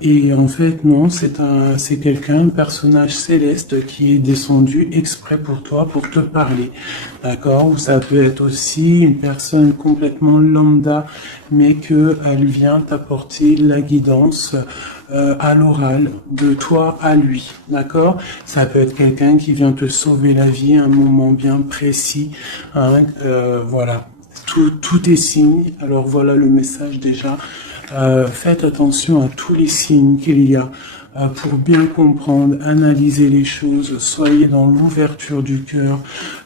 Et en fait, non, c'est quelqu'un, un personnage céleste qui est descendu exprès pour toi, pour te parler. D'accord? Ou ça peut être aussi une personne complètement lambda, mais que elle vient t'apporter la guidance à l'oral, de toi à lui. D'accord? Ça peut être quelqu'un qui vient te sauver la vie à un moment bien précis. Hein, voilà. Tout est signe. Alors voilà le message déjà. Faites attention à tous les signes qu'il y a pour bien comprendre, analyser les choses. Soyez dans l'ouverture du cœur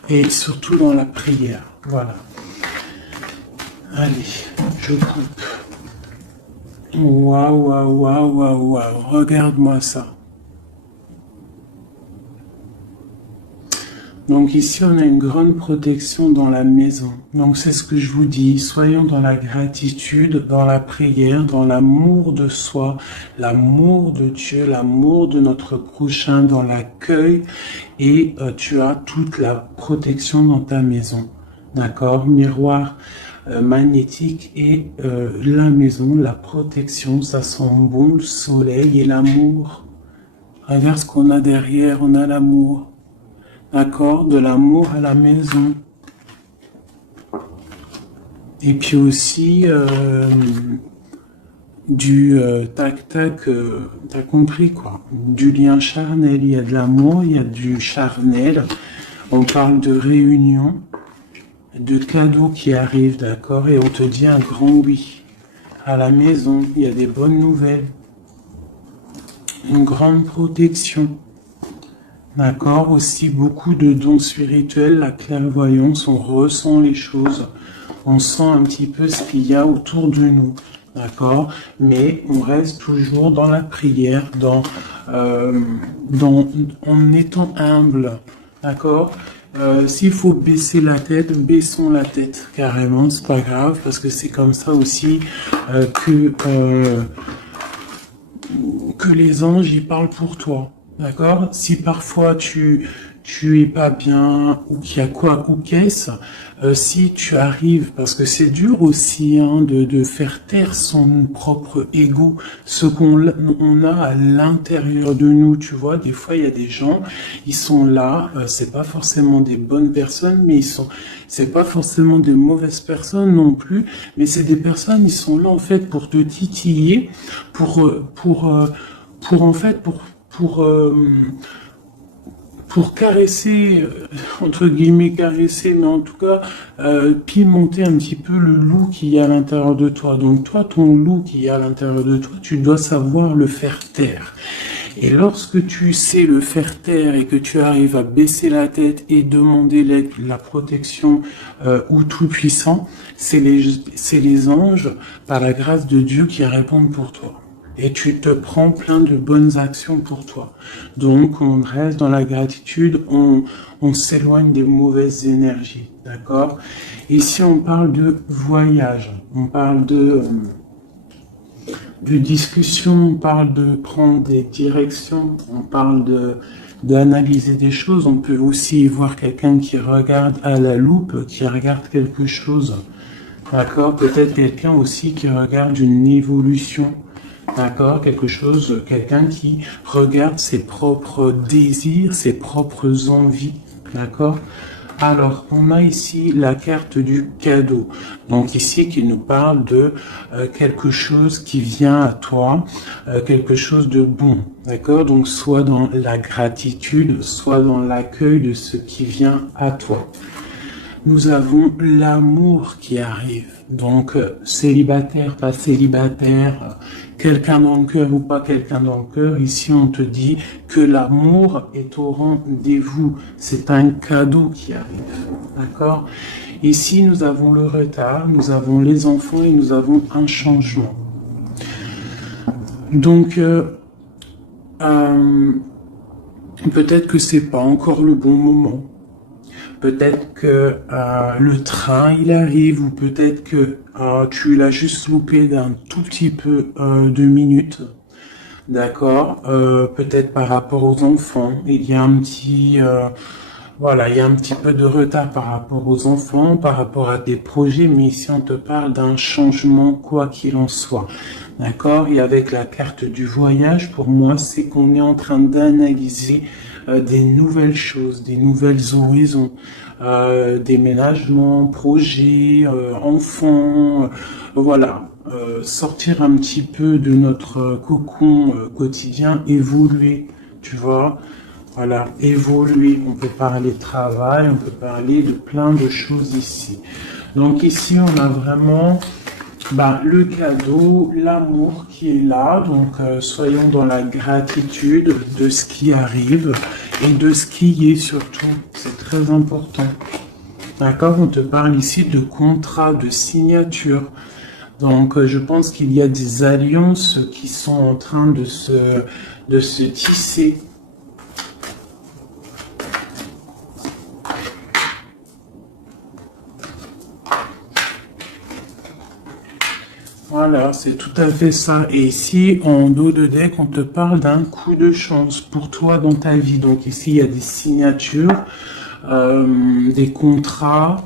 et surtout dans la prière. Voilà. Allez, je coupe. Waouh, waouh, waouh, waouh, waouh. Regarde-moi ça. Donc ici, on a une grande protection dans la maison. Donc c'est ce que je vous dis, soyons dans la gratitude, dans la prière, dans l'amour de soi, l'amour de Dieu, l'amour de notre prochain, dans l'accueil, et tu as toute la protection dans ta maison. D'accord? Miroir magnétique et la maison, la protection, ça sent bon, le soleil et l'amour. Regarde ce qu'on a derrière, on a l'amour. D'accord, de l'amour à la maison. Et puis aussi du tac-tac, t'as compris quoi. Du lien charnel, il y a de l'amour, il y a du charnel. On parle de réunion, de cadeaux qui arrivent, d'accord, et on te dit un grand oui. À la maison, il y a des bonnes nouvelles. Une grande protection. D'accord, aussi beaucoup de dons spirituels, la clairvoyance, on ressent les choses, on sent un petit peu ce qu'il y a autour de nous, d'accord, mais on reste toujours dans la prière, en étant humble, d'accord. S'il faut baisser la tête, baissons la tête carrément, c'est pas grave, parce que c'est comme ça aussi que les anges y parlent pour toi. D'accord? Si parfois tu es pas bien ou qu'il y a quoi ou qu'est-ce, si tu arrives, parce que c'est dur aussi de faire taire son propre ego, ce on a à l'intérieur de nous, tu vois. Des fois, il y a des gens, ils sont là, c'est pas forcément des bonnes personnes, mais c'est pas forcément des mauvaises personnes non plus, mais c'est des personnes, ils sont là en fait pour te titiller, pour caresser, entre guillemets caresser, mais en tout cas pimenter un petit peu le loup qui y a à l'intérieur de toi. Donc toi, ton loup qui y a à l'intérieur de toi, tu dois savoir le faire taire. Et lorsque tu sais le faire taire et que tu arrives à baisser la tête et demander l'aide, la protection au Tout-Puissant, c'est les anges, par la grâce de Dieu, qui répondent pour toi. Et tu te prends plein de bonnes actions pour toi. Donc, on reste dans la gratitude, on s'éloigne des mauvaises énergies, d'accord? Ici, on parle de voyage, on parle de discussion, on parle de prendre des directions, on parle d'analyser des choses. On peut aussi voir quelqu'un qui regarde à la loupe, qui regarde quelque chose, d'accord? Peut-être quelqu'un aussi qui regarde une évolution. D'accord, quelqu'un qui regarde ses propres désirs, ses propres envies, d'accord. Alors, on a ici la carte du cadeau. Donc ici, qui nous parle de quelque chose qui vient à toi, quelque chose de bon, d'accord. Donc, soit dans la gratitude, soit dans l'accueil de ce qui vient à toi. Nous avons l'amour qui arrive. Donc, célibataire, pas célibataire, quelqu'un dans le cœur ou pas quelqu'un dans le cœur, ici on te dit que l'amour est au rendez-vous. C'est un cadeau qui arrive. D'accord? Ici, nous avons le retard, nous avons les enfants et nous avons un changement. Donc, peut-être que c'est pas encore le bon moment. Peut-être que le train il arrive, ou peut-être que tu l'as juste loupé d'un tout petit peu de minutes, d'accord. Peut-être par rapport aux enfants, il y a un petit il y a un petit peu de retard par rapport aux enfants, par rapport à des projets, mais ici on te parle d'un changement quoi qu'il en soit, D'accord? Et avec la carte du voyage, pour moi, c'est qu'on est en train d'analyser des nouvelles choses, des nouvelles horizons, déménagements, projets, enfants, voilà. Sortir un petit peu de notre cocon quotidien, évoluer, tu vois? Voilà, évoluer. On peut parler de travail, on peut parler de plein de choses ici. Donc ici, on a vraiment le cadeau, l'amour qui est là. Donc soyons dans la gratitude de ce qui arrive et de ce qui est surtout. C'est très important. D'accord? On te parle ici de contrat, de signature. Donc je pense qu'il y a des alliances qui sont en train de se tisser. Voilà, c'est tout à fait ça. Et ici, en dos de deck, on te parle d'un coup de chance pour toi dans ta vie. Donc ici, il y a des signatures, des contrats,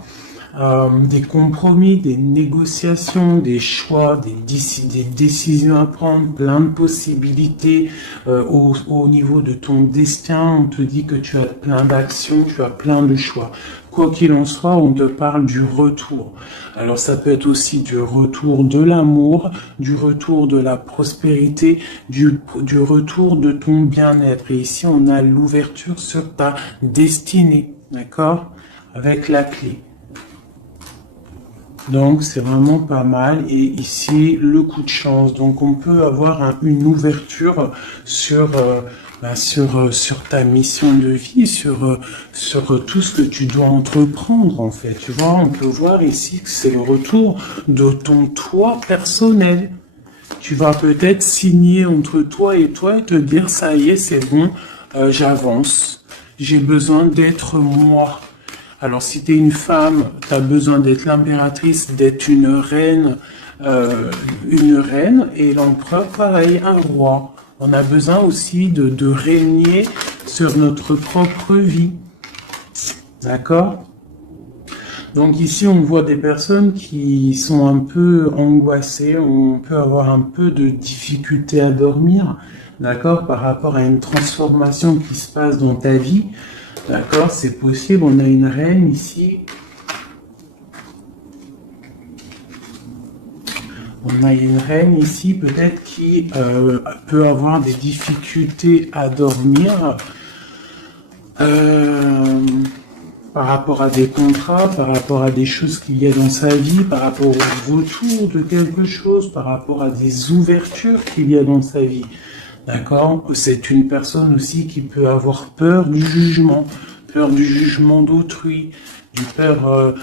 des compromis, des négociations, des choix, des décisions à prendre, plein de possibilités au niveau de ton destin. On te dit que tu as plein d'actions, tu as plein de choix. Quoi qu'il en soit, on te parle du retour. Alors ça peut être aussi du retour de l'amour, du retour de la prospérité, du retour de ton bien-être. Et ici, on a l'ouverture sur ta destinée, d'accord? Avec la clé. Donc c'est vraiment pas mal. Et ici, le coup de chance. Donc on peut avoir une ouverture sur sur ta mission de vie, sur tout ce que tu dois entreprendre en fait. Tu vois, on peut voir ici que c'est le retour de ton toi personnel. Tu vas peut-être signer entre toi et te dire ça y est, c'est bon, j'avance. J'ai besoin d'être moi. Alors si tu es une femme, tu as besoin d'être l'impératrice, d'être une reine, et l'empereur, pareil, un roi. On a besoin aussi de régner sur notre propre vie. D'accord? Donc ici, on voit des personnes qui sont un peu angoissées, on peut avoir un peu de difficulté à dormir, d'accord, par rapport à une transformation qui se passe dans ta vie. D'accord, c'est possible, on a une reine ici. On a une reine ici, peut-être qui peut avoir des difficultés à dormir par rapport à des contrats, par rapport à des choses qu'il y a dans sa vie, par rapport au retour de quelque chose, par rapport à des ouvertures qu'il y a dans sa vie. D'accord? C'est une personne aussi qui peut avoir peur du jugement d'autrui, peur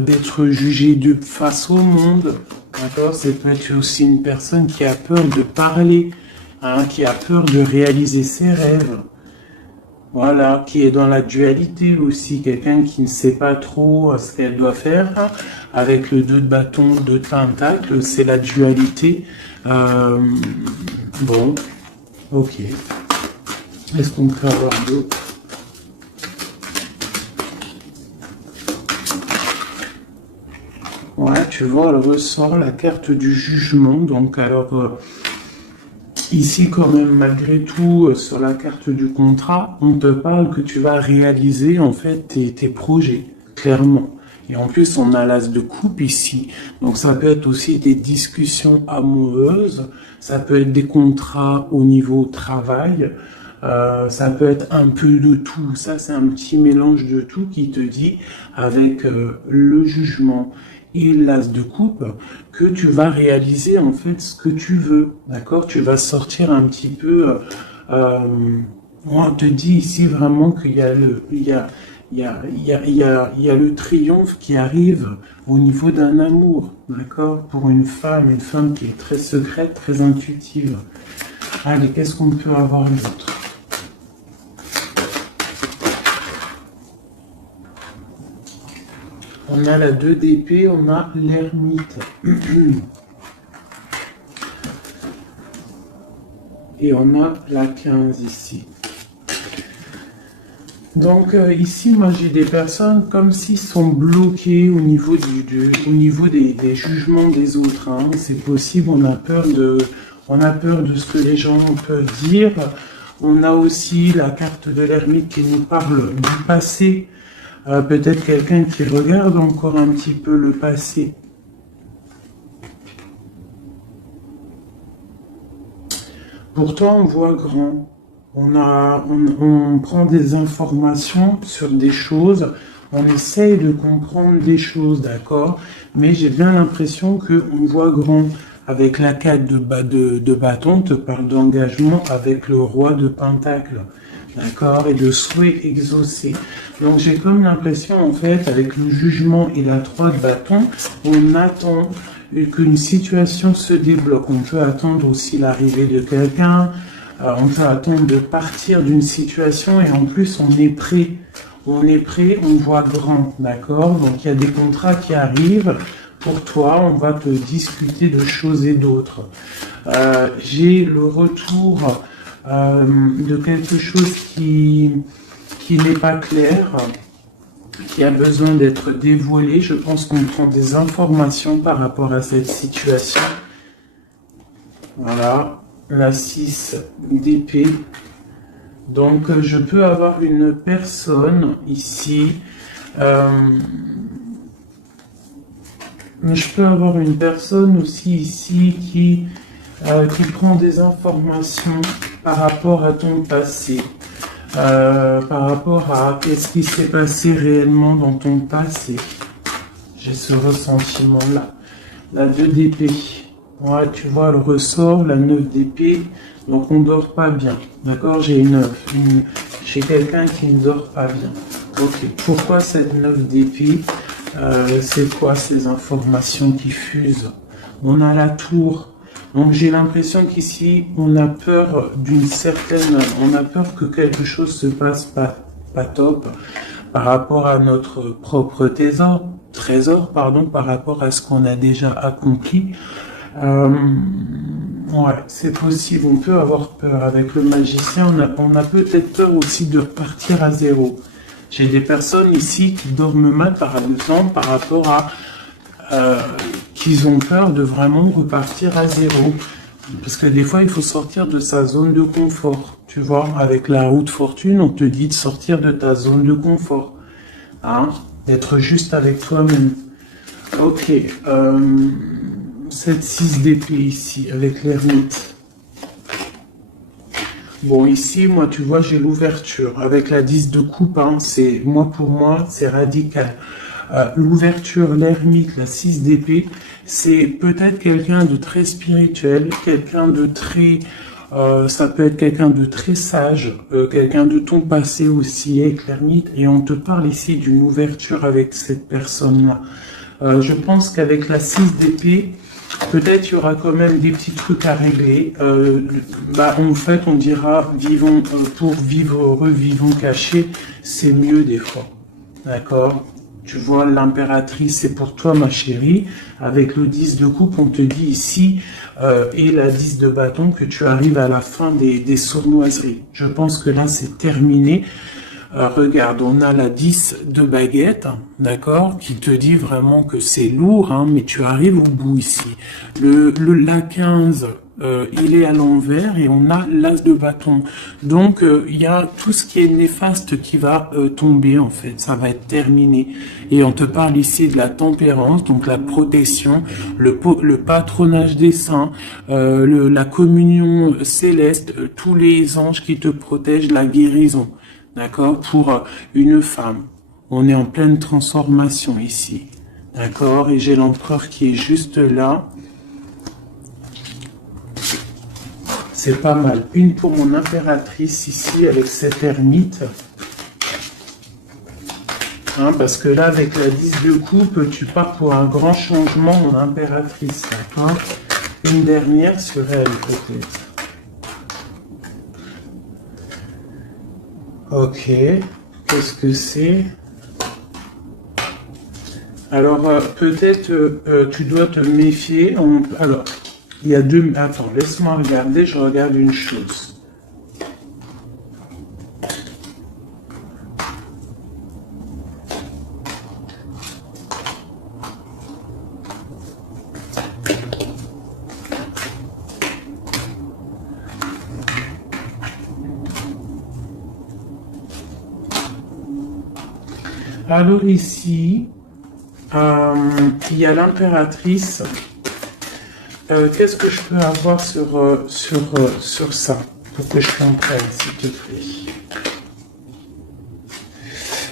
d'être jugé face au monde. D'accord? C'est peut-être aussi une personne qui a peur de parler, hein, qui a peur de réaliser ses rêves. Voilà, qui est dans la dualité aussi, quelqu'un qui ne sait pas trop ce qu'elle doit faire. Avec le 2 de bâton, 2 de pentacle, c'est la dualité. Bon, ok. Est-ce qu'on peut avoir d'autres? Ouais, tu vois, elle ressort la carte du jugement. Donc, alors, ici, quand même, malgré tout, sur la carte du contrat, on te parle que tu vas réaliser, en fait, tes projets, clairement. Et en plus, on a l'as de coupe ici. Donc, ça peut être aussi des discussions amoureuses. Ça peut être des contrats au niveau travail. Ça peut être un peu de tout. Ça, c'est un petit mélange de tout qui te dit, avec le jugement et l'as de coupe, que tu vas réaliser en fait ce que tu veux. D'accord? Tu vas sortir un petit peu. On te dit ici vraiment qu'il y a il y a le triomphe qui arrive au niveau d'un amour, d'accord? Pour une femme qui est très secrète, très intuitive. Allez, qu'est-ce qu'on peut avoir d'autre? On a la 2 d'épée, on a l'ermite. Et on a la 15 ici. Donc ici, moi j'ai des personnes comme s'ils sont bloqués au niveau au niveau des jugements des autres, hein. C'est possible, on a peur de ce que les gens peuvent dire. On a aussi la carte de l'ermite qui nous parle du passé. Peut-être quelqu'un qui regarde encore un petit peu le passé. Pourtant, on voit grand. On prend des informations sur des choses, on essaye de comprendre des choses, d'accord? Mais j'ai bien l'impression qu'on voit grand. Avec la carte de bâton, on te parle d'engagement avec le roi de pentacle, d'accord? Et de souhait exaucé. Donc j'ai comme l'impression, en fait, avec le jugement et la 3 de bâton, on attend qu'une situation se débloque. On peut attendre aussi l'arrivée de quelqu'un, on peut attendre de partir d'une situation et en plus on est prêt. On est prêt, on voit grand, d'accord? Donc il y a des contrats qui arrivent pour toi, on va te discuter de choses et d'autres. J'ai le retour de quelque chose qui n'est pas clair, qui a besoin d'être dévoilé. Je pense qu'on prend des informations par rapport à cette situation. Voilà. La 6 d'épée. Donc, je peux avoir une personne ici. Je peux avoir une personne aussi ici qui prend des informations par rapport à ton passé. Par rapport à qu'est-ce qui s'est passé réellement dans ton passé. J'ai ce ressentiment-là. La 2 d'épée. Ouais, tu vois le ressort, la 9 d'épée, donc on dort pas bien. D'accord, j'ai quelqu'un qui ne dort pas bien. Ok, pourquoi cette 9 d'épée? C'est quoi ces informations qui fusent? On a la tour. Donc j'ai l'impression qu'ici, on a peur on a peur que quelque chose se passe pas top par rapport à notre propre trésor, par rapport à ce qu'on a déjà accompli. Ouais, c'est possible, on peut avoir peur. Avec le magicien, on a peut-être peur aussi de repartir à zéro. J'ai des personnes ici qui dorment mal, par exemple, par rapport à qu'ils ont peur de vraiment repartir à zéro. Parce que des fois, il faut sortir de sa zone de confort. Tu vois, avec la roue de fortune, on te dit de sortir de ta zone de confort. Hein? D'être juste avec toi-même. Ok. Cette 6 d'épée ici, avec l'ermite. Bon, ici, moi, tu vois, j'ai l'ouverture. Avec la 10 de coupe, hein, pour moi, c'est radical. L'ouverture, l'ermite, la 6 d'épée, c'est peut-être quelqu'un de très spirituel, quelqu'un de très... ça peut être quelqu'un de très sage, quelqu'un de ton passé aussi, avec l'ermite. Et on te parle ici d'une ouverture avec cette personne-là. Je pense qu'avec la 6 d'épée, peut-être il y aura quand même des petits trucs à régler. En fait, on dira vivons pour vivre heureux, vivons cachés, c'est mieux des fois. D'accord? Tu vois, l'impératrice, c'est pour toi, ma chérie. Avec le 10 de coupe, on te dit ici, et la 10 de bâton, que tu arrives à la fin des sournoiseries. Je pense que là, c'est terminé. Regarde, on a la 10 de baguette, d'accord, qui te dit vraiment que c'est lourd, hein, mais tu arrives au bout ici. La 15, il est à l'envers et on a l'as de bâton. Donc, il y a tout ce qui est néfaste qui va tomber, en fait. Ça va être terminé. Et on te parle ici de la tempérance, donc la protection, le patronage des saints, la communion céleste, tous les anges qui te protègent, la guérison. D'accord? Pour une femme. On est en pleine transformation ici. D'accord? Et j'ai l'empereur qui est juste là. C'est pas mal. Une pour mon impératrice ici avec cette ermite. Hein, parce que là, avec la 10 de coupe, tu pars pour un grand changement, mon impératrice. D'accord? Une dernière sur elle, peut-être. Ok, qu'est-ce que c'est? Alors, peut-être tu dois te méfier. Alors, il y a deux... Attends, laisse-moi regarder, je regarde une chose. Alors ici, il y a l'impératrice. Qu'est-ce que je peux avoir sur ça, pour que je comprenne, s'il te plaît?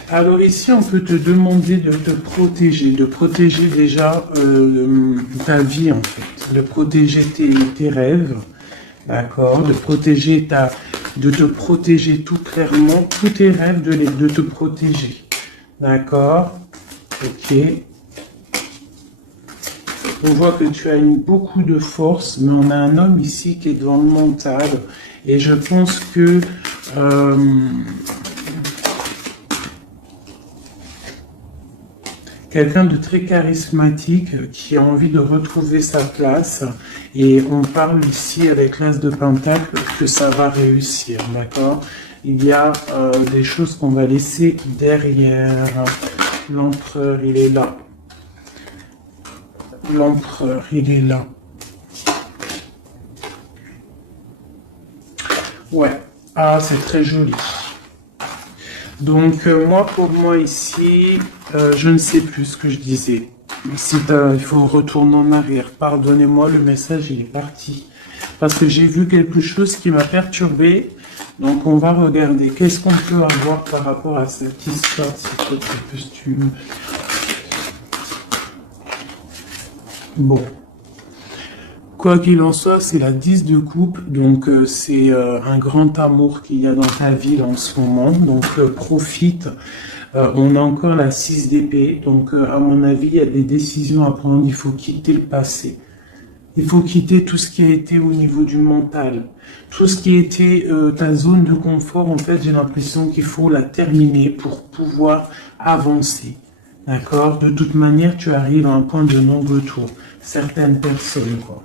Alors ici, on peut te demander de te de protéger déjà ta vie en fait, de protéger tes rêves, d'accord, de te protéger tout clairement, tous tes rêves, de te protéger, d'accord, ok. On voit que tu as beaucoup de force, mais on a un homme ici qui est dans le mental. Et je pense que quelqu'un de très charismatique qui a envie de retrouver sa place. Et on parle ici avec l'As de Pentacle que ça va réussir, d'accord? Il y a des choses qu'on va laisser derrière. L'empereur, il est là. L'empereur, il est là. Ouais. Ah, c'est très joli. Donc, pour moi ici, je ne sais plus ce que je disais. Si il faut retourner en arrière. Pardonnez-moi, le message, il est parti. Parce que j'ai vu quelque chose qui m'a perturbé. Donc, on va regarder. Qu'est-ce qu'on peut avoir par rapport à cette histoire, si tu veux. Bon, quoi qu'il en soit, c'est la 10 de coupe, donc c'est un grand amour qu'il y a dans ta vie en ce moment, donc profite. On a encore la 6 d'épée, donc à mon avis, il y a des décisions à prendre, il faut quitter le passé. Il faut quitter tout ce qui a été au niveau du mental. Tout ce qui a été ta zone de confort, en fait, j'ai l'impression qu'il faut la terminer pour pouvoir avancer. D'accord? De toute manière, tu arrives à un point de non-retour. Certaines personnes, quoi.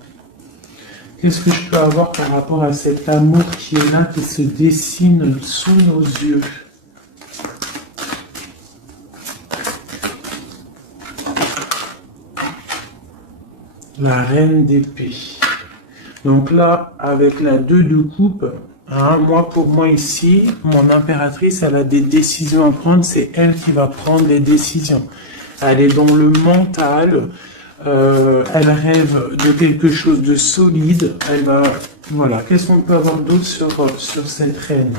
Qu'est-ce que je peux avoir par rapport à cet amour qui est là, qui se dessine sous nos yeux? La reine d'épée. Donc là, avec la 2 de coupe, hein, pour moi ici, mon impératrice, elle a des décisions à prendre. C'est elle qui va prendre les décisions. Elle est dans le mental. Elle rêve de quelque chose de solide. Elle va... Voilà. Qu'est-ce qu'on peut avoir d'autre sur cette reine?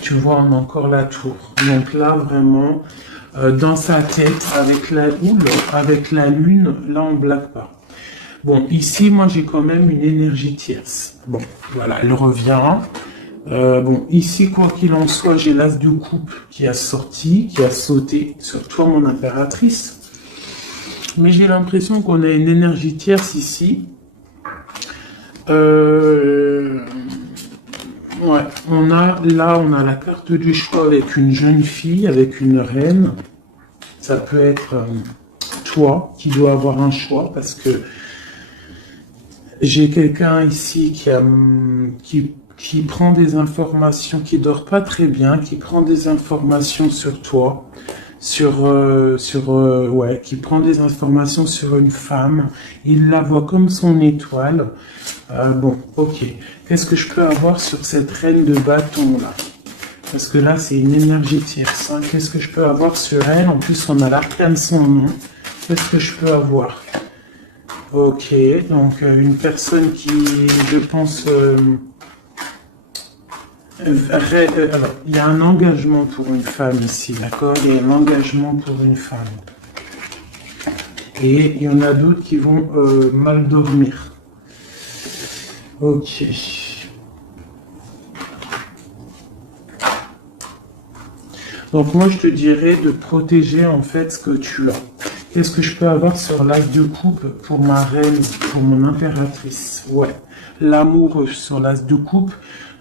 Tu vois, on a encore la tour. Donc là, vraiment, dans sa tête, avec la houle, avec la lune, là, on ne blague pas. Bon, ici, moi, j'ai quand même une énergie tierce. Bon, voilà, elle revient. Bon, ici, quoi qu'il en soit, j'ai l'As de coupe qui a sorti, qui a sauté sur toi, mon impératrice. Mais j'ai l'impression qu'on a une énergie tierce ici. Ouais, on a la carte du choix avec une jeune fille, avec une reine. Ça peut être toi qui dois avoir un choix parce que j'ai quelqu'un ici qui prend des informations, qui dort pas très bien, qui prend des informations sur toi, qui prend des informations sur une femme. Il la voit comme son étoile. Bon, ok. Qu'est-ce que je peux avoir sur cette reine de bâton là? Parce que là, c'est une énergie tierce. Hein. Qu'est-ce que je peux avoir sur elle? En plus, on a l'arcane son nom. Qu'est-ce que je peux avoir? Ok, donc une personne qui, je pense... alors, il y a un engagement pour une femme ici, d'accord? Il y a un engagement pour une femme. Et il y en a d'autres qui vont mal dormir. Ok. Donc moi, je te dirais de protéger en fait ce que tu as. Qu'est-ce que je peux avoir sur l'As de coupe pour ma reine, pour mon impératrice? Ouais, l'amour sur l'As de coupe.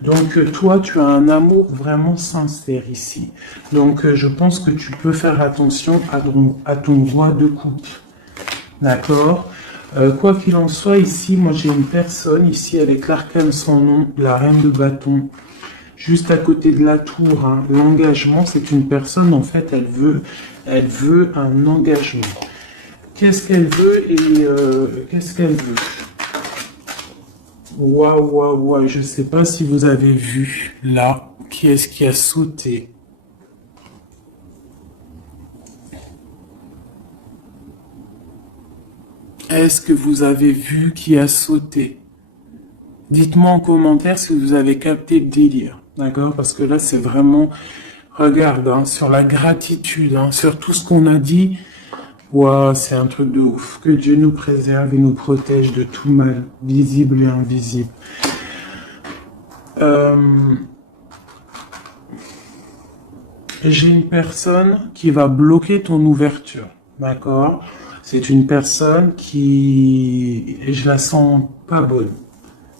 Donc toi, tu as un amour vraiment sincère ici. Donc je pense que tu peux faire attention à ton roi de coupe. D'accord? Quoi qu'il en soit, ici, moi j'ai une personne ici avec l'arcane sans nom, la reine de bâton. Juste à côté de la tour, hein. L'engagement, c'est une personne, en fait, elle veut un engagement. Qu'est-ce qu'elle veut et qu'est-ce qu'elle veut? Waouh, je ne sais pas si vous avez vu, là, qui est-ce qui a sauté? Est-ce que vous avez vu qui a sauté? Dites-moi en commentaire si vous avez capté le délire, d'accord? Parce que là, c'est vraiment, regarde, hein, sur la gratitude, hein, sur tout ce qu'on a dit. Waouh, c'est un truc de ouf. Que Dieu nous préserve et nous protège de tout mal, visible et invisible. J'ai une personne qui va bloquer ton ouverture, d'accord? C'est une personne qui... Et je la sens pas bonne.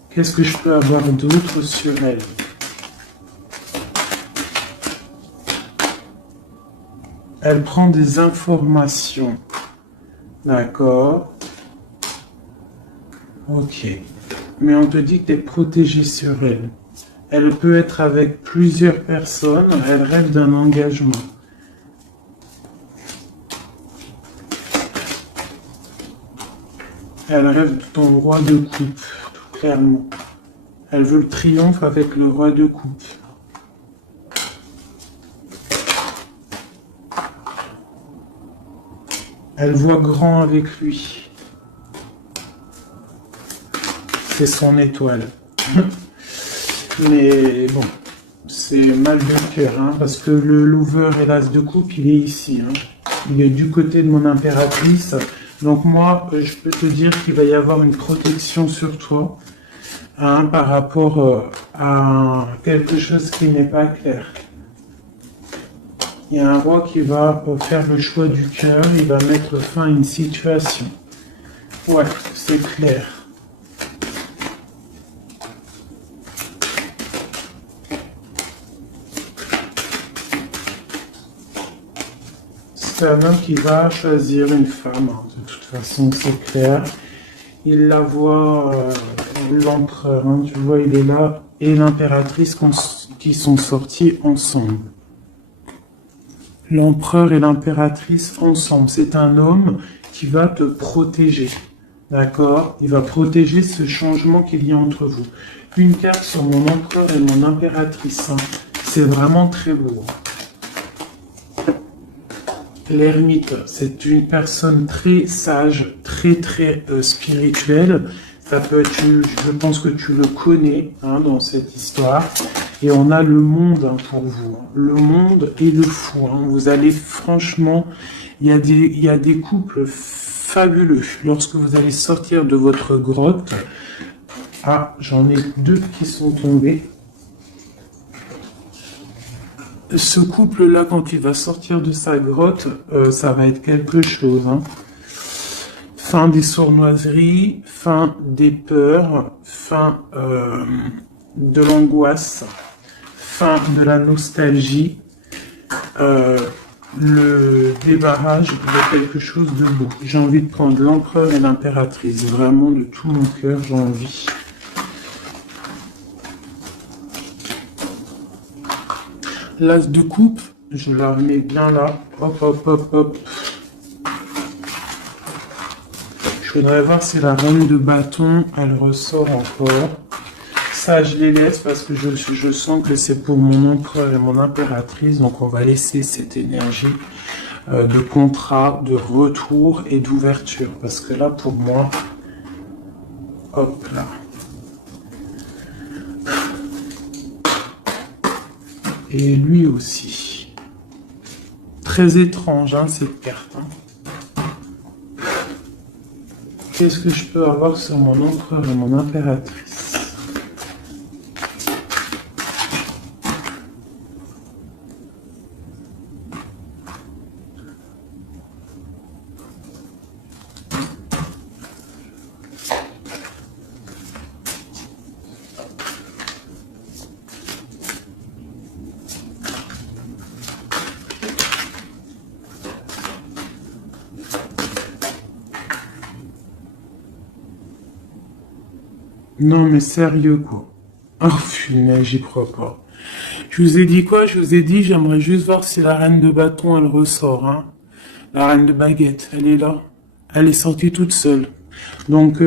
Qu'est-ce que je peux avoir d'autre sur elle? Elle prend des informations. D'accord. Ok. Mais on te dit que tu es protégé sur elle. Elle peut être avec plusieurs personnes. Elle rêve d'un engagement. Elle rêve de ton roi de coupe, tout clairement. Elle veut le triomphe avec le roi de coupe. Elle voit grand avec lui. C'est son étoile. Mais bon, c'est mal de cœur, hein, parce que le lover et l'as de coupe, il est ici. Hein. Il est du côté de mon impératrice. Donc moi, je peux te dire qu'il va y avoir une protection sur toi, hein, par rapport à quelque chose qui n'est pas clair. Il y a un roi qui va faire le choix du cœur, il va mettre fin à une situation. Ouais, c'est clair. C'est un homme qui va choisir une femme, hein. De toute façon c'est clair. Il la voit, l'empereur, hein, tu vois, il est là, et l'impératrice qui sont sortis ensemble. L'empereur et l'impératrice ensemble. C'est un homme qui va te protéger. D'accord? Il va protéger ce changement qu'il y a entre vous. Une carte sur mon empereur et mon impératrice. Hein. C'est vraiment très beau. L'ermite, c'est une personne très sage, très spirituelle. Ça peut être, je pense que tu le connais, hein, dans cette histoire. Et on a le monde, hein, pour vous. Le monde et le fou. Hein. Vous allez, franchement, il y a des couples fabuleux. Lorsque vous allez sortir de votre grotte, ah, j'en ai 2 qui sont tombés. Ce couple-là, quand il va sortir de sa grotte, ça va être quelque chose. Hein. Fin des sournoiseries, fin des peurs, fin de l'angoisse, fin de la nostalgie, le débarrage de quelque chose de beau. J'ai envie de prendre l'empereur et l'impératrice. Vraiment, de tout mon cœur, j'ai envie. L'as de coupe, je la remets bien là. Hop, hop, hop, hop. Je voudrais voir si la reine de bâton, elle ressort encore. Ça, je les laisse parce que je sens que c'est pour mon empereur et mon impératrice. Donc, on va laisser cette énergie de contrat, de retour et d'ouverture. Parce que là, pour moi, hop là. Et lui aussi. Très étrange, hein, cette carte. Hein. Qu'est-ce que je peux avoir sur mon empereur et mon impératrice? Non, mais sérieux, quoi. Oh, punaise, j'y crois pas. Je vous ai dit quoi? Je vous ai dit, j'aimerais juste voir si la reine de bâton, elle ressort, hein. La reine de baguette, elle est là. Elle est sortie toute seule. Donc,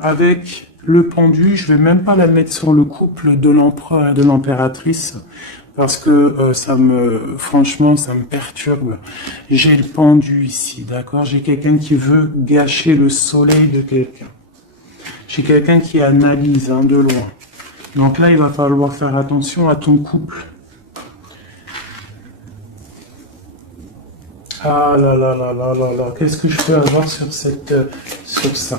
avec le pendu, je vais même pas la mettre sur le couple de l'empereur et de l'impératrice. Parce que franchement, ça me perturbe. J'ai le pendu ici, d'accord? J'ai quelqu'un qui veut gâcher le soleil de quelqu'un. J'ai quelqu'un qui analyse de loin. Donc là, il va falloir faire attention à ton couple. Ah là là là là là là, qu'est-ce que je peux avoir sur sur ça?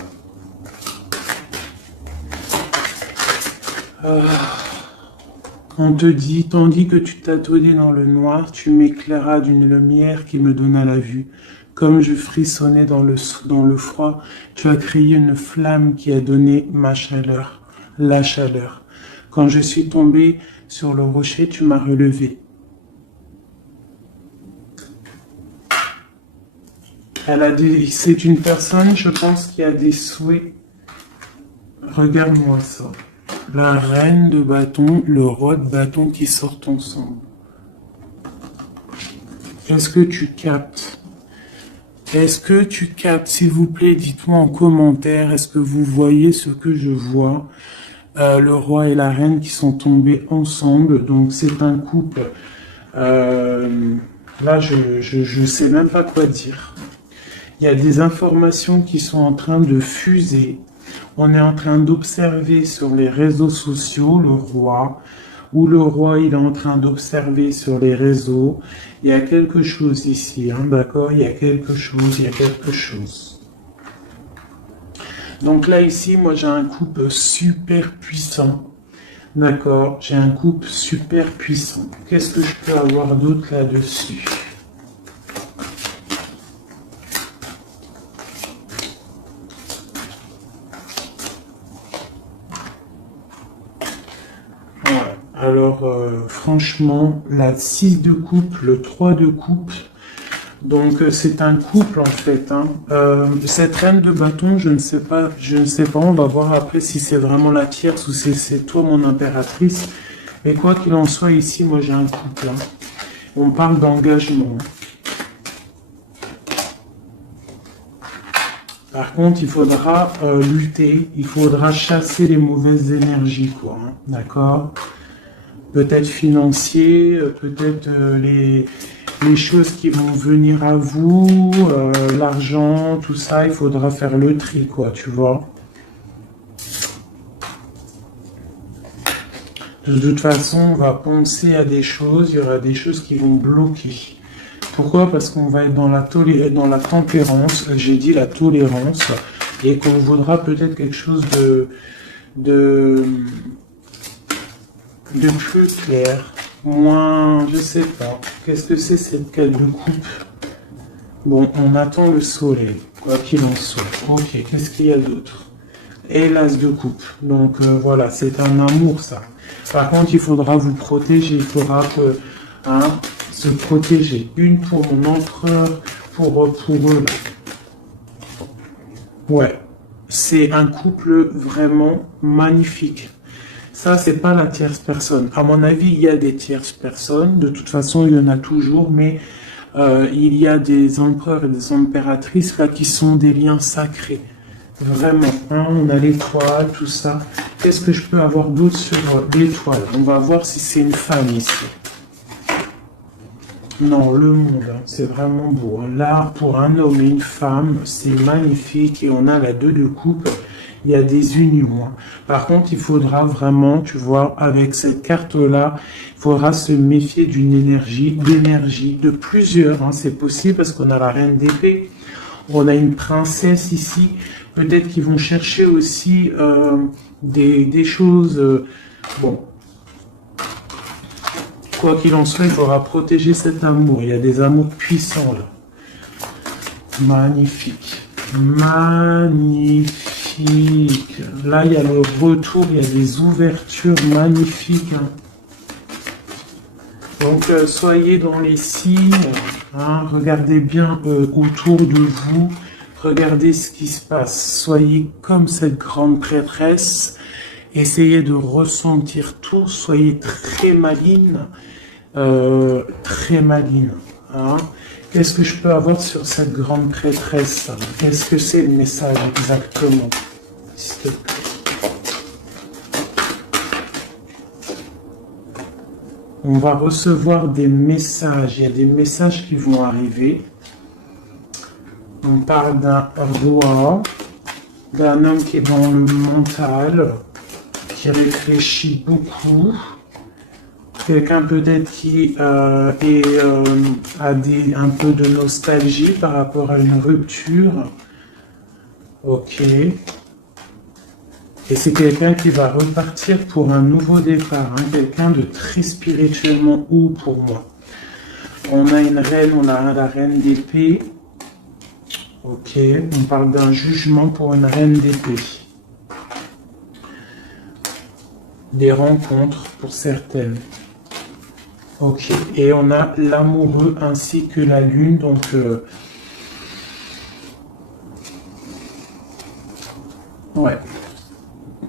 On te dit, tandis que tu tâtonnais dans le noir, tu m'éclairas d'une lumière qui me donna la vue. Comme je frissonnais dans le froid, tu as créé une flamme qui a donné ma chaleur, la chaleur. Quand je suis tombé sur le rocher, tu m'as relevé. C'est une personne, je pense, qui a des souhaits. Regarde-moi ça. La reine de bâton, le roi de bâton qui sortent ensemble. Est-ce que tu captes? Est-ce que tu captes? S'il vous plaît, dites-moi en commentaire, est-ce que vous voyez ce que je vois? Le roi et la reine qui sont tombés ensemble, donc c'est un couple. Là, je sais même pas quoi dire. Il y a des informations qui sont en train de fuser. On est en train d'observer sur les réseaux sociaux le roi, ou le roi il est en train d'observer sur les réseaux. Il y a quelque chose ici, d'accord? Il y a quelque chose. Donc là ici, moi j'ai un couple super puissant. D'accord? J'ai un couple super puissant. Qu'est-ce que je peux avoir d'autre là-dessus? Alors, franchement, la 6 de coupe, le 3 de coupe, donc c'est un couple en fait. Cette reine de bâton, je ne sais pas, on va voir après si c'est vraiment la tierce ou si c'est toi mon impératrice. Et quoi qu'il en soit, ici, moi j'ai un couple. On parle d'engagement. Par contre, il faudra lutter, il faudra chasser les mauvaises énergies, quoi. D'accord? Peut-être financier, peut-être les choses qui vont venir à vous, l'argent, tout ça, il faudra faire le tri, quoi, tu vois. De toute façon, on va penser à des choses, il y aura des choses qui vont bloquer. Pourquoi? Parce qu'on va être dans la tempérance, j'ai dit la tolérance, et qu'on voudra peut-être quelque chose de plus clair, moins, je sais pas. Qu'est-ce que c'est cette quête de coupe? Bon, on attend le soleil, quoi qu'il en soit. Ok, qu'est-ce qu'il y a d'autre? Et l'as de coupe. Donc voilà, c'est un amour ça. Par contre, il faudra vous protéger, il faudra se protéger. Une pour mon empereur, pour eux là. Ouais, c'est un couple vraiment magnifique. Ça, c'est pas la tierce personne. À mon avis, il y a des tierces personnes. De toute façon, il y en a toujours, mais il y a des empereurs et des impératrices là qui sont des liens sacrés. Vraiment. On a l'étoile, tout ça. Qu'est-ce que je peux avoir d'autre sur l'étoile? On va voir si c'est une femme ici. Non, le monde, c'est vraiment beau. Là, pour un homme et une femme, c'est magnifique. Et on a la 2 de coupe. Il y a des unions. Par contre, il faudra vraiment, tu vois, avec cette carte-là, il faudra se méfier d'énergie, de plusieurs. C'est possible parce qu'on a la reine d'épée, on a une princesse ici. Peut-être qu'ils vont chercher aussi des choses. Bon, quoi qu'il en soit, il faudra protéger cet amour. Il y a des amours puissants là. Magnifique. Magnifique. Là, il y a le retour, il y a des ouvertures magnifiques. Donc, soyez dans les signes. Regardez bien autour de vous. Regardez ce qui se passe. Soyez comme cette grande prêtresse. Essayez de ressentir tout. Soyez très maligne. Très maligne. Qu'est-ce que je peux avoir sur cette grande prêtresse? Qu'est-ce que c'est le message exactement? S'il te plaît. On va recevoir des messages. Il y a des messages qui vont arriver. On parle d'un roi, d'un homme qui est dans le mental, qui réfléchit beaucoup. Quelqu'un peut-être qui a un peu de nostalgie par rapport à une rupture. Ok. Et c'est quelqu'un qui va repartir pour un nouveau départ. Hein. Quelqu'un de très spirituellement haut pour moi. On a une reine, on a la reine d'épée. Ok. On parle d'un jugement pour une reine d'épée. Des rencontres pour certaines. Ok, et on a l'amoureux ainsi que la lune, donc ouais.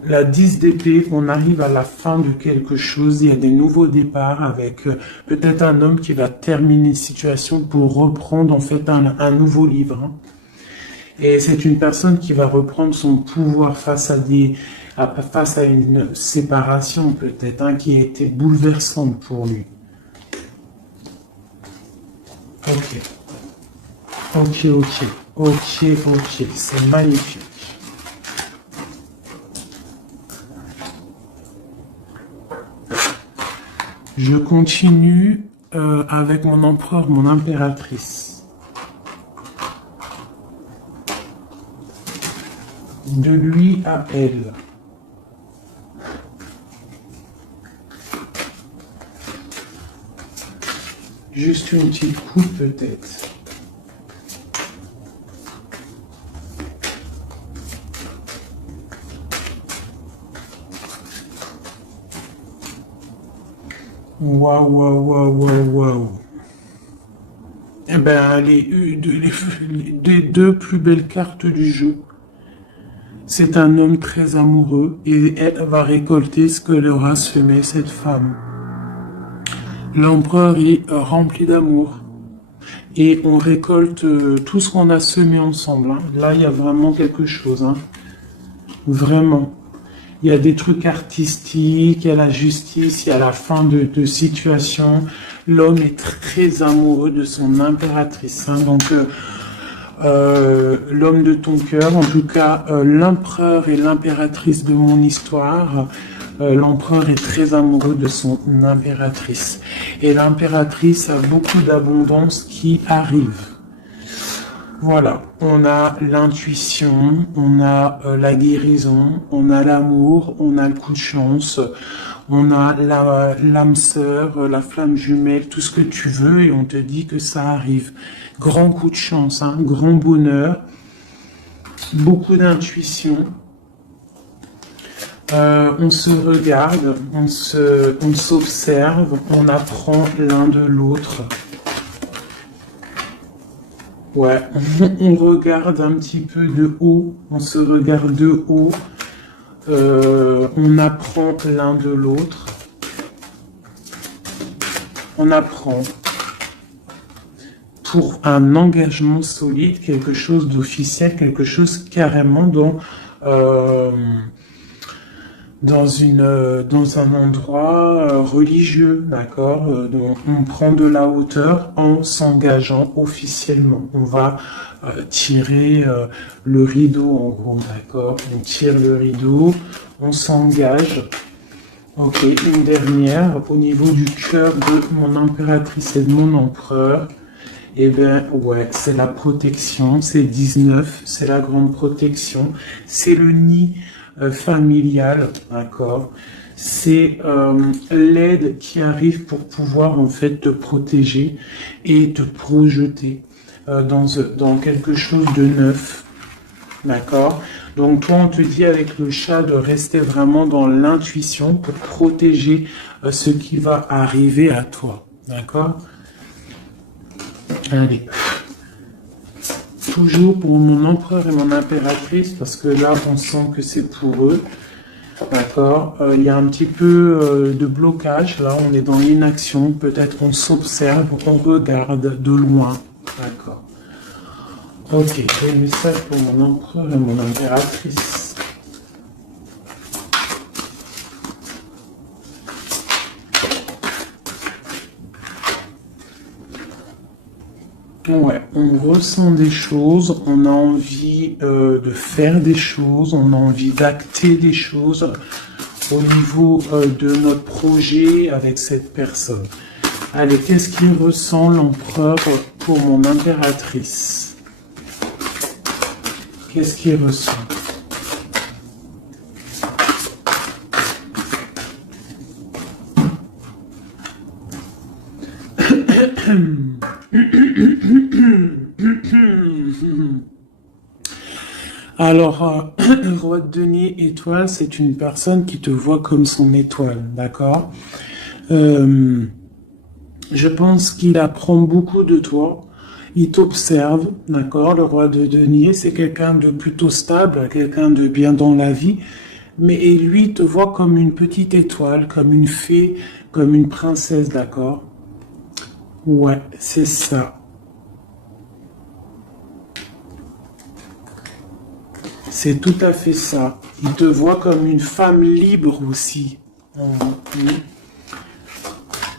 La 10 d'épée, on arrive à la fin de quelque chose, il y a des nouveaux départs avec peut-être un homme qui va terminer une situation pour reprendre en fait un nouveau livre. Hein. Et c'est une personne qui va reprendre son pouvoir face à une séparation peut-être, hein, qui a été bouleversante pour lui. Ok, c'est magnifique. Je continue avec mon empereur, mon impératrice. De lui à elle. Juste une petite coupe peut-être. Waouh. Eh ben, les deux plus belles cartes du jeu. C'est un homme très amoureux et elle va récolter ce que leur a semé cette femme. L'empereur est rempli d'amour et on récolte tout ce qu'on a semé ensemble. Hein. Là, il y a vraiment quelque chose. Hein. Vraiment. Il y a des trucs artistiques, il y a la justice, il y a la fin de situation. L'homme est très amoureux de son impératrice. Hein. Donc, l'homme de ton cœur, en tout cas, l'empereur et l'impératrice de mon histoire. L'empereur est très amoureux de son impératrice. Et l'impératrice a beaucoup d'abondance qui arrive. Voilà, on a l'intuition, on a la guérison, on a l'amour, on a le coup de chance, on a l'âme sœur, la flamme jumelle, tout ce que tu veux et on te dit que ça arrive. Grand coup de chance, hein, grand bonheur, beaucoup d'intuition. On se regarde, on s'observe, on apprend l'un de l'autre. Ouais, on regarde un petit peu de haut, on se regarde de haut, on apprend l'un de l'autre, on apprend pour un engagement solide, quelque chose d'officiel, quelque chose carrément dans un endroit religieux, d'accord, donc on prend de la hauteur en s'engageant officiellement. On va tirer le rideau en gros, d'accord. On tire le rideau, on s'engage. Ok, une dernière au niveau du cœur de mon impératrice et de mon empereur. Eh bien, ouais, c'est la protection, c'est 19, c'est la grande protection, c'est le nid familial, d'accord. C'est l'aide qui arrive pour pouvoir en fait te protéger et te projeter dans quelque chose de neuf, d'accord. Donc toi, on te dit avec le chat de rester vraiment dans l'intuition pour protéger ce qui va arriver à toi, d'accord. Allez. Toujours pour mon empereur et mon impératrice, parce que là, on sent que c'est pour eux. D'accord. Il y a un petit peu de blocage. Là, on est dans l'inaction. Peut-être on s'observe, on regarde de loin. D'accord. Ok. J'ai un message pour mon empereur et mon impératrice. Ouais, on ressent des choses, on a envie de faire des choses, on a envie d'acter des choses au niveau de notre projet avec cette personne. Allez, qu'est-ce qu'il ressent l'empereur pour mon impératrice? Qu'est-ce qu'il ressent? Alors, roi de denier étoile, c'est une personne qui te voit comme son étoile, d'accord? Euh, je pense qu'il apprend beaucoup de toi. Il t'observe, d'accord? Le roi de denier, c'est quelqu'un de plutôt stable, quelqu'un de bien dans la vie. Mais et lui te voit comme une petite étoile, comme une fée, comme une princesse, d'accord? Ouais, c'est ça. C'est tout à fait ça. Il te voit comme une femme libre aussi. Mhm.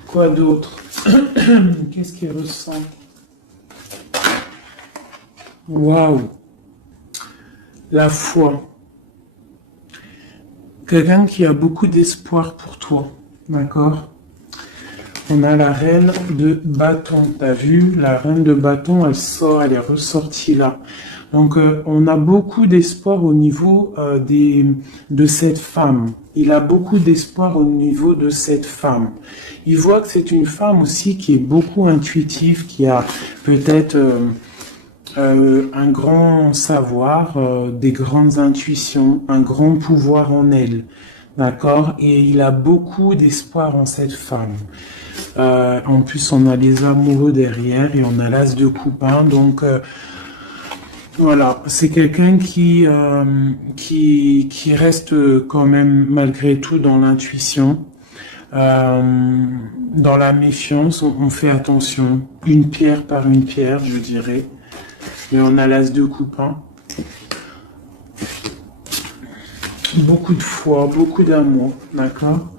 Quoi d'autre? Qu'est-ce qu'il ressent? Waouh! La foi. Quelqu'un qui a beaucoup d'espoir pour toi. D'accord? On a la reine de bâton. T'as vu? La reine de bâton, elle sort, elle est ressortie là. Donc, on a beaucoup d'espoir au niveau de cette femme. Il a beaucoup d'espoir au niveau de cette femme. Il voit que c'est une femme aussi qui est beaucoup intuitive, qui a peut-être un grand savoir, des grandes intuitions, un grand pouvoir en elle. D'accord? Et il a beaucoup d'espoir en cette femme. En plus, on a les amoureux derrière et on a l'as de coupin. Donc, voilà, c'est quelqu'un qui reste quand même malgré tout dans l'intuition, dans la méfiance. On fait attention, une pierre par une pierre, je dirais. Mais on a l'as de coupin. Beaucoup de foi, beaucoup d'amour, d'accord?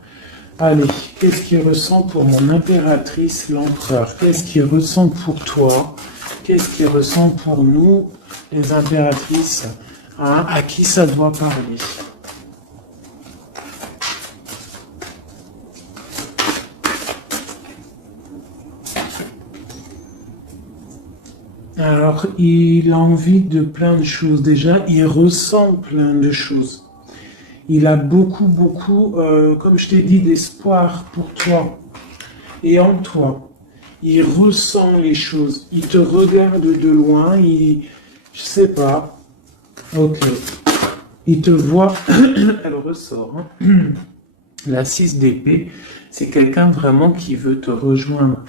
Allez, qu'est-ce qu'il ressent pour mon impératrice, l'empereur? Qu'est-ce qu'il ressent pour toi? Qu'est-ce qu'il ressent pour nous, les impératrices? Hein? À qui ça doit parler? Alors, il a envie de plein de choses. Déjà, il ressent plein de choses. Il a beaucoup, comme je t'ai dit, d'espoir pour toi et en toi. Il ressent les choses. Il te regarde de loin. Je sais pas. Ok. Il te voit. Elle ressort. Hein. La 6 d'épée, c'est quelqu'un vraiment qui veut te rejoindre.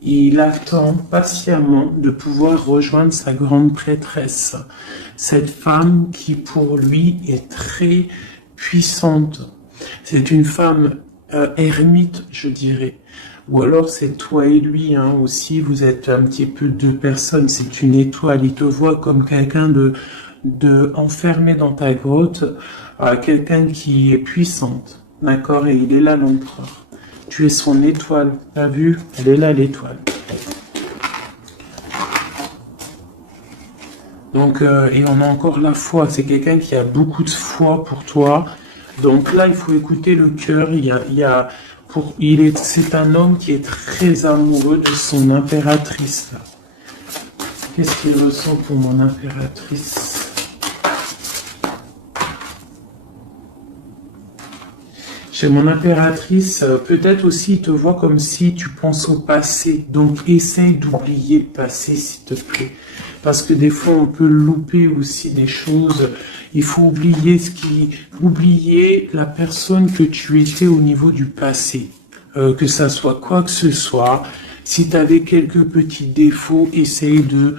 Il attend patiemment de pouvoir rejoindre sa grande prêtresse. Cette femme qui pour lui est très puissante. C'est une femme ermite, je dirais. Ou alors c'est toi et lui hein, aussi, vous êtes un petit peu deux personnes, c'est une étoile. Il te voit comme quelqu'un de enfermé dans ta grotte, quelqu'un qui est puissante. D'accord? Et il est là l'empereur. Tu es son étoile. T'as vu? Elle est là l'étoile. Donc, et on a encore la foi. C'est quelqu'un qui a beaucoup de foi pour toi. Donc là, il faut écouter le cœur. C'est un homme qui est très amoureux de son impératrice. Qu'est-ce qu'il ressent pour mon impératrice? Chez mon impératrice, peut-être aussi il te voit comme si tu penses au passé. Donc essaye d'oublier le passé, s'il te plaît. Parce que des fois on peut louper aussi des choses. Il faut oublier la personne que tu étais au niveau du passé. Que ça soit quoi que ce soit. Si tu avais quelques petits défauts, essaye de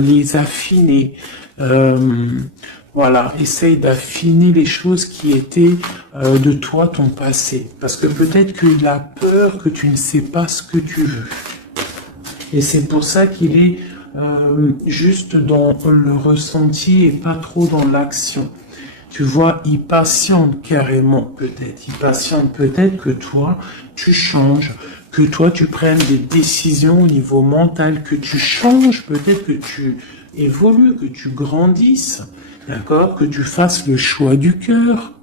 les affiner. Voilà, essaye d'affiner les choses qui étaient de toi, ton passé. Parce que peut-être qu'il a peur que tu ne sais pas ce que tu veux. Et c'est pour ça qu'il est juste dans le ressenti et pas trop dans l'action. Tu vois, il patiente carrément peut-être. Il patiente peut-être que toi, tu changes, que toi tu prennes des décisions au niveau mental, que tu changes, peut-être que tu évolues, que tu grandisses, d'accord, que tu fasses le choix du cœur.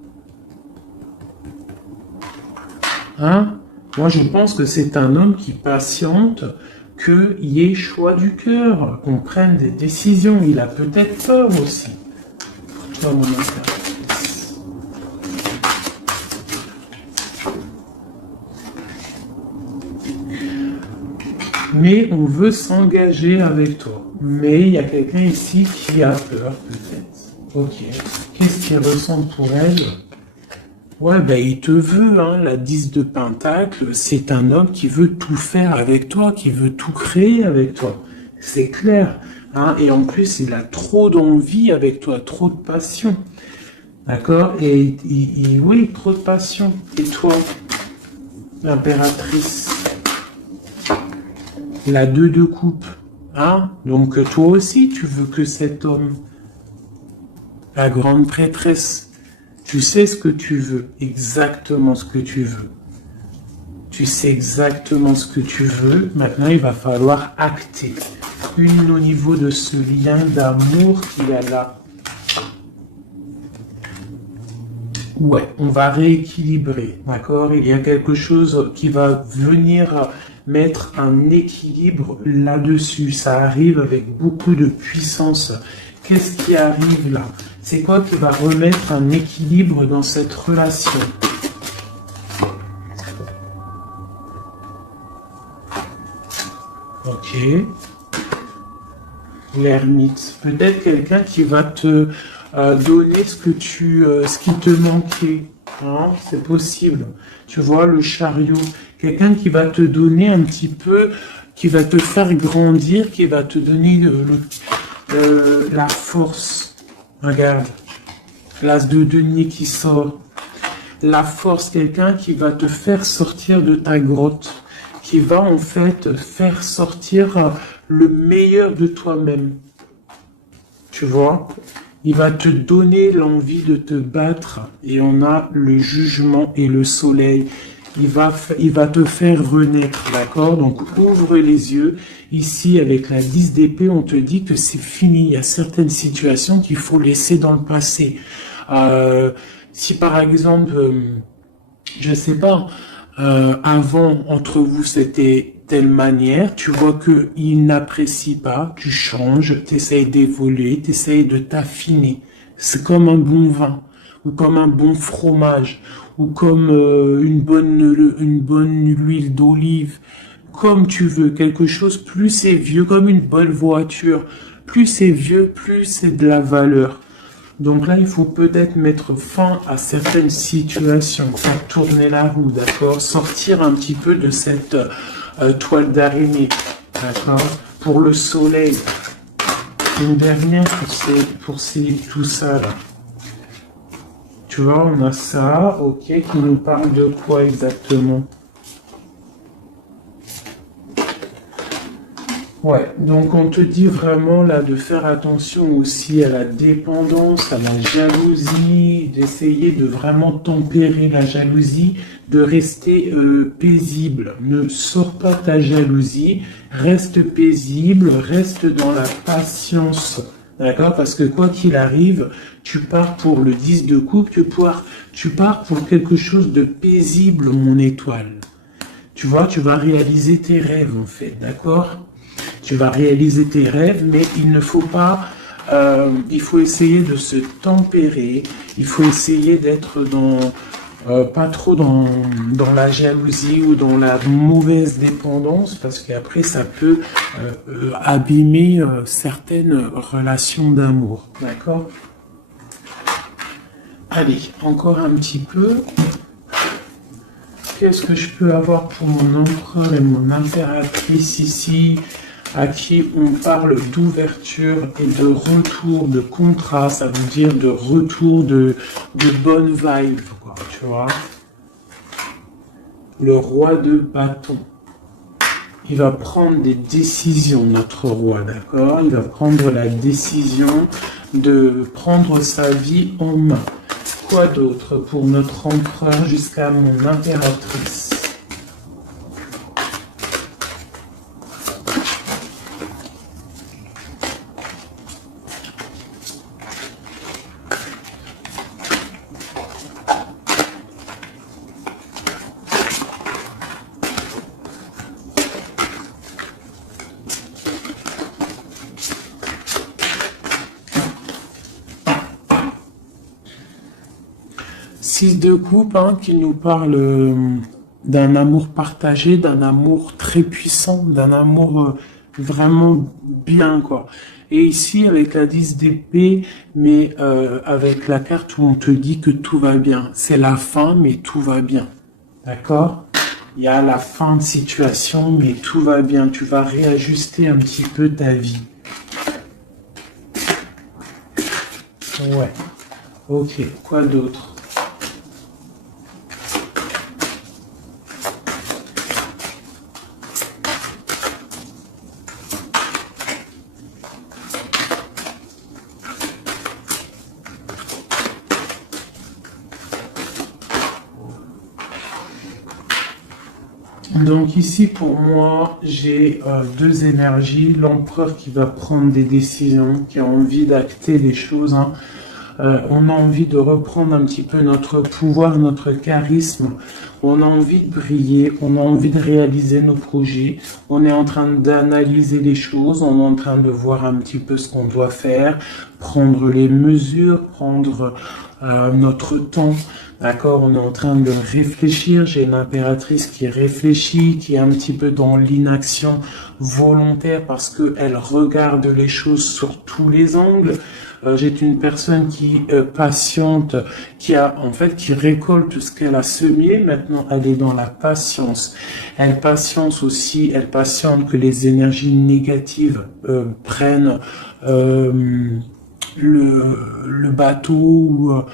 Hein? Moi, je pense que c'est un homme qui patiente, qu'il y ait choix du cœur, qu'on prenne des décisions. Il a peut-être peur aussi. Toi, mon impératrice. Mais on veut s'engager avec toi. Mais il y a quelqu'un ici qui a peur, peut-être. Ok. Qu'est-ce qu'il ressent pour elle? Ouais, ben il te veut, hein, la 10 de Pentacle, c'est un homme qui veut tout faire avec toi, qui veut tout créer avec toi. C'est clair, hein, et en plus, il a trop d'envie avec toi, trop de passion. D'accord? Et oui, trop de passion. Et toi, l'impératrice, la 2 de coupe, hein? Donc toi aussi, tu veux que cet homme, la grande prêtresse, tu sais ce que tu veux, exactement ce que tu veux. Tu sais exactement ce que tu veux. Maintenant, il va falloir acter. Une au niveau de ce lien d'amour qu'il y a là. Ouais, on va rééquilibrer, d'accord? Il y a quelque chose qui va venir mettre un équilibre là-dessus. Ça arrive avec beaucoup de puissance. Qu'est-ce qui arrive là? C'est quoi qui va remettre un équilibre dans cette relation? Ok. L'ermite. Peut-être quelqu'un qui va te donner ce qui te manquait. Hein? C'est possible. Tu vois, le chariot. Quelqu'un qui va te donner un petit peu, qui va te faire grandir, qui va te donner la force. Regarde, l'as de denier qui sort. La force, quelqu'un qui va te faire sortir de ta grotte, qui va en fait faire sortir le meilleur de toi-même. Tu vois? Il va te donner l'envie de te battre et on a le jugement et le soleil. Il va te faire renaître, d'accord? Donc ouvre les yeux. Ici, avec la 10 d'épée, on te dit que c'est fini. Il y a certaines situations qu'il faut laisser dans le passé. Si par exemple, je sais pas, avant, entre vous, c'était telle manière, tu vois que il n'apprécie pas, tu changes, tu essayes d'évoluer, tu essayes de t'affiner. C'est comme un bon vin, ou comme un bon fromage, ou comme une bonne huile d'olive, comme tu veux, quelque chose, plus c'est vieux, comme une bonne voiture, plus c'est vieux, plus c'est de la valeur. Donc là, il faut peut-être mettre fin à certaines situations, faire tourner la roue, d'accord? Sortir un petit peu de cette toile d'araignée, d'accord? Pour le soleil. Une dernière pour tout ça, là. Tu vois, on a ça, ok, qui nous parle de quoi exactement? Ouais, donc on te dit vraiment là de faire attention aussi à la dépendance, à la jalousie, d'essayer de vraiment tempérer la jalousie, de rester paisible. Ne sors pas ta jalousie, reste paisible, reste dans la patience. D'accord? Parce que quoi qu'il arrive, tu pars pour le 10 de coupe, tu pars pour quelque chose de paisible, mon étoile. Tu vois, tu vas réaliser tes rêves en fait, d'accord? Tu vas réaliser tes rêves, mais il ne faut pas, il faut essayer de se tempérer, il faut essayer d'être pas trop dans la jalousie ou dans la mauvaise dépendance, parce qu'après ça peut abîmer certaines relations d'amour, d'accord? Allez, encore un petit peu. Qu'est-ce que je peux avoir pour mon empereur et mon impératrice ici, à qui on parle d'ouverture et de retour, de contrat, ça veut dire de retour de bonne vibe, quoi, tu vois. Le roi de bâton. Il va prendre des décisions, notre roi, d'accord? Il va prendre la décision de prendre sa vie en main. Quoi d'autre pour notre empereur jusqu'à mon impératrice? 6 de coupe hein, qui nous parle d'un amour partagé, d'un amour très puissant, d'un amour vraiment bien, quoi. Et ici, avec la 10 d'épée, mais avec la carte où on te dit que tout va bien. C'est la fin, mais tout va bien. D'accord? Il y a la fin de situation, mais tout va bien. Tu vas réajuster un petit peu ta vie. Ouais. Ok. Quoi d'autre? Donc ici, pour moi, j'ai deux énergies. L'empereur qui va prendre des décisions, qui a envie d'acter les choses. Hein. On a envie de reprendre un petit peu notre pouvoir, notre charisme. On a envie de briller, on a envie de réaliser nos projets. On est en train d'analyser les choses, on est en train de voir un petit peu ce qu'on doit faire, prendre les mesures, prendre notre temps. D'accord, on est en train de réfléchir. J'ai une impératrice qui réfléchit, qui est un petit peu dans l'inaction volontaire parce qu'elle regarde les choses sur tous les angles. J'ai une personne qui patiente, qui récolte ce qu'elle a semé. Maintenant, elle est dans la patience. Elle patiente aussi, elle patiente que les énergies négatives prennent le bateau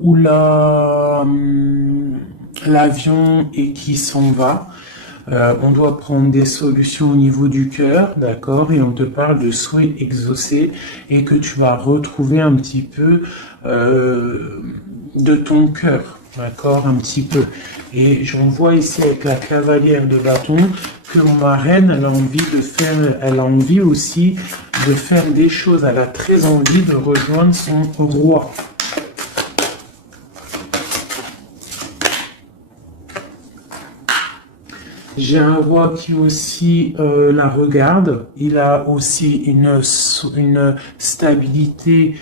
ou l'avion et qui s'en va. On doit prendre des solutions au niveau du cœur, d'accord, et on te parle de souhaits exaucés et que tu vas retrouver un petit peu de ton cœur, d'accord, un petit peu. Et j'en vois ici avec la cavalière de bâton que ma reine, elle a envie aussi de faire des choses. Elle a très envie de rejoindre son roi. J'ai un roi qui aussi la regarde. Il a aussi une stabilité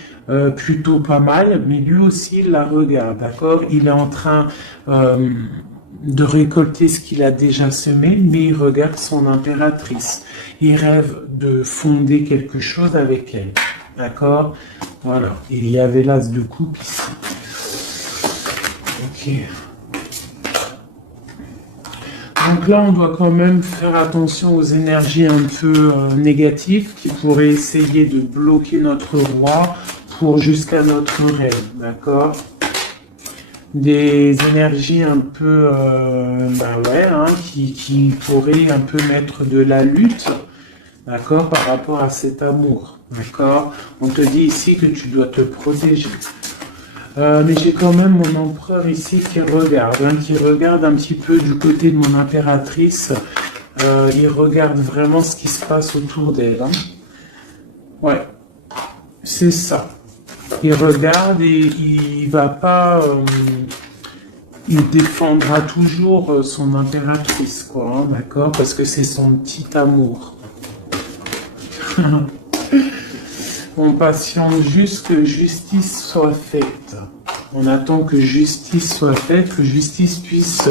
plutôt pas mal, mais lui aussi il la regarde, d'accord? Il est en train de récolter ce qu'il a déjà semé, mais il regarde son impératrice. Il rêve de fonder quelque chose avec elle, d'accord? Voilà. Il y avait l'as de coupe ici. Ok. Donc là, on doit quand même faire attention aux énergies un peu négatives qui pourraient essayer de bloquer notre roi pour jusqu'à notre reine, d'accord? Des énergies un peu, qui pourraient un peu mettre de la lutte, d'accord, par rapport à cet amour, d'accord? On te dit ici que tu dois te protéger. Mais j'ai quand même mon empereur ici qui regarde un petit peu du côté de mon impératrice. Il regarde vraiment ce qui se passe autour d'elle. Hein. Ouais, c'est ça. Il regarde et il va pas... il défendra toujours son impératrice, quoi, hein, d'accord? Parce que c'est son petit amour. On patiente juste que justice soit faite. On attend que justice soit faite, que justice puisse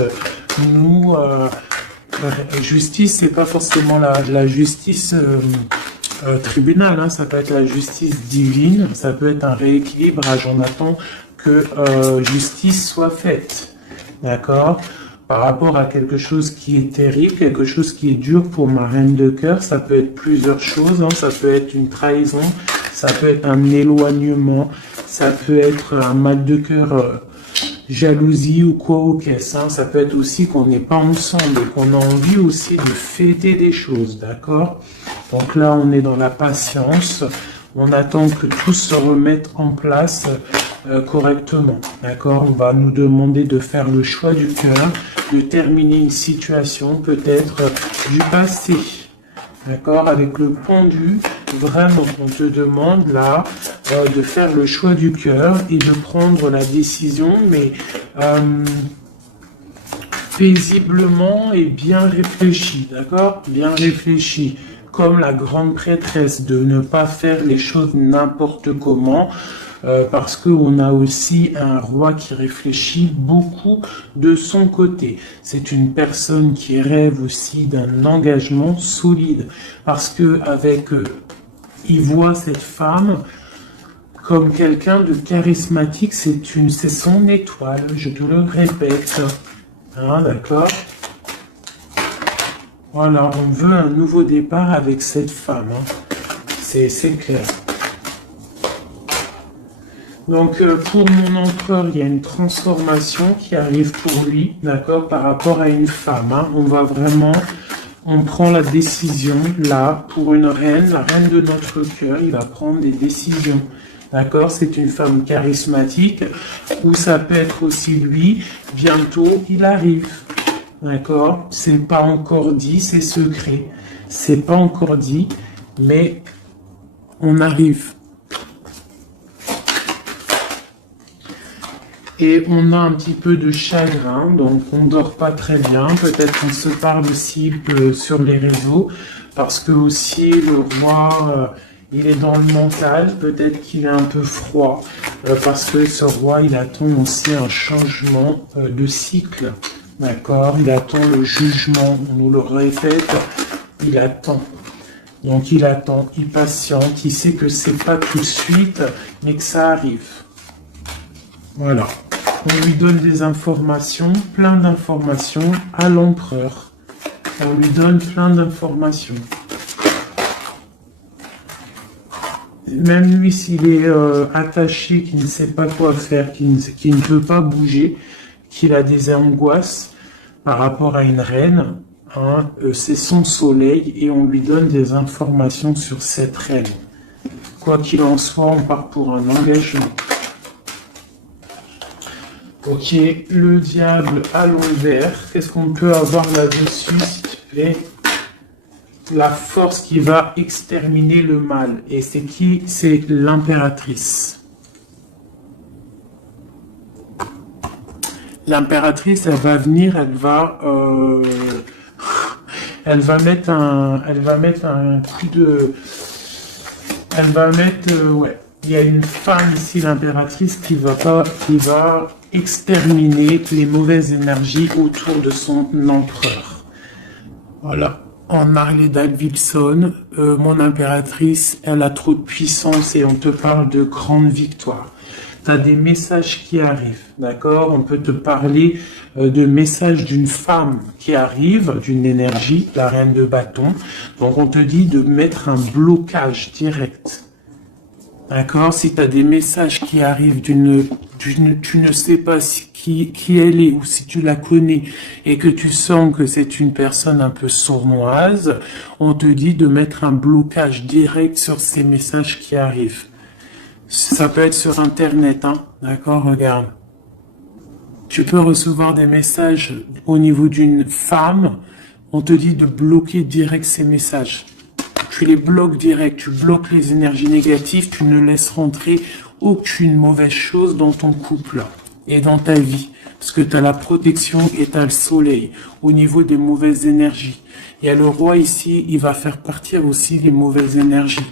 nous... justice, c'est pas forcément la justice tribunal, hein, ça peut être la justice divine, ça peut être un rééquilibrage. On attend que justice soit faite. D'accord? Par rapport à quelque chose qui est terrible, quelque chose qui est dur pour ma reine de cœur, ça peut être plusieurs choses, hein, ça peut être une trahison, ça peut être un éloignement, ça peut être un mal de cœur, jalousie ou quoi au caisse. Hein. Ça peut être aussi qu'on n'est pas ensemble et qu'on a envie aussi de fêter des choses, d'accord? Donc là, on est dans la patience, on attend que tout se remette en place correctement, d'accord? On va nous demander de faire le choix du cœur, de terminer une situation peut-être du passé. D'accord, avec le pendu, vraiment, on te demande là de faire le choix du cœur et de prendre la décision, mais paisiblement et bien réfléchi, d'accord? Bien réfléchi, comme la grande prêtresse, de ne pas faire les choses n'importe comment, parce qu'on a aussi un roi qui réfléchit beaucoup de son côté. C'est une personne qui rêve aussi d'un engagement solide, parce que avec il voit cette femme comme quelqu'un de charismatique, c'est son étoile, je te le répète. Hein, d'accord? Voilà, on veut un nouveau départ avec cette femme. Hein. C'est clair. Donc, pour mon empereur, il y a une transformation qui arrive pour lui, d'accord, par rapport à une femme. Hein. On va vraiment, on prend la décision, là, pour une reine, la reine de notre cœur, il va prendre des décisions. D'accord, c'est une femme charismatique, ou ça peut être aussi lui, bientôt il arrive. D'accord, c'est pas encore dit, c'est secret. C'est pas encore dit, mais on arrive. Et on a un petit peu de chagrin, donc on dort pas très bien. Peut-être qu'on se parle aussi sur les réseaux, parce que aussi le roi, il est dans le mental. Peut-être qu'il est un peu froid, parce que ce roi, il attend aussi un changement de cycle. D'accord, il attend le jugement, on nous le répète, il attend. Donc il attend, il patiente, il sait que c'est pas tout de suite, mais que ça arrive. Voilà. On lui donne des informations, plein d'informations à l'empereur. On lui donne plein d'informations. Même lui, s'il est attaché, qu'il ne sait pas quoi faire, qu'il ne peut pas bouger, qu'il a des angoisses par rapport à une reine, hein, c'est son soleil et on lui donne des informations sur cette reine. Quoi qu'il en soit, on part pour un engagement. Ok, le diable à l'envers, qu'est-ce qu'on peut avoir là-dessus, s'il te plaît? La force qui va exterminer le mal. Et c'est qui? C'est l'impératrice. L'impératrice, elle va venir, elle va mettre un coup de, ouais. Il y a une femme ici, l'impératrice, qui va exterminer les mauvaises énergies autour de son empereur. Voilà. En Harley Davidson, mon impératrice, elle a trop de puissance et on te parle de grande victoire. Tu as des messages qui arrivent, d'accord? On peut te parler de messages d'une femme qui arrive, d'une énergie, la reine de bâton. Donc on te dit de mettre un blocage direct. D'accord? Si tu as des messages qui arrivent tu ne sais pas qui elle est ou si tu la connais et que tu sens que c'est une personne un peu sournoise, on te dit de mettre un blocage direct sur ces messages qui arrivent. Ça peut être sur Internet, hein. D'accord? Regarde. Tu peux recevoir des messages au niveau d'une femme, on te dit de bloquer direct ces messages. Tu les bloques direct, tu bloques les énergies négatives, tu ne laisses rentrer aucune mauvaise chose dans ton couple et dans ta vie. Parce que tu as la protection et tu as le soleil au niveau des mauvaises énergies. Il y a le roi ici, il va faire partir aussi les mauvaises énergies.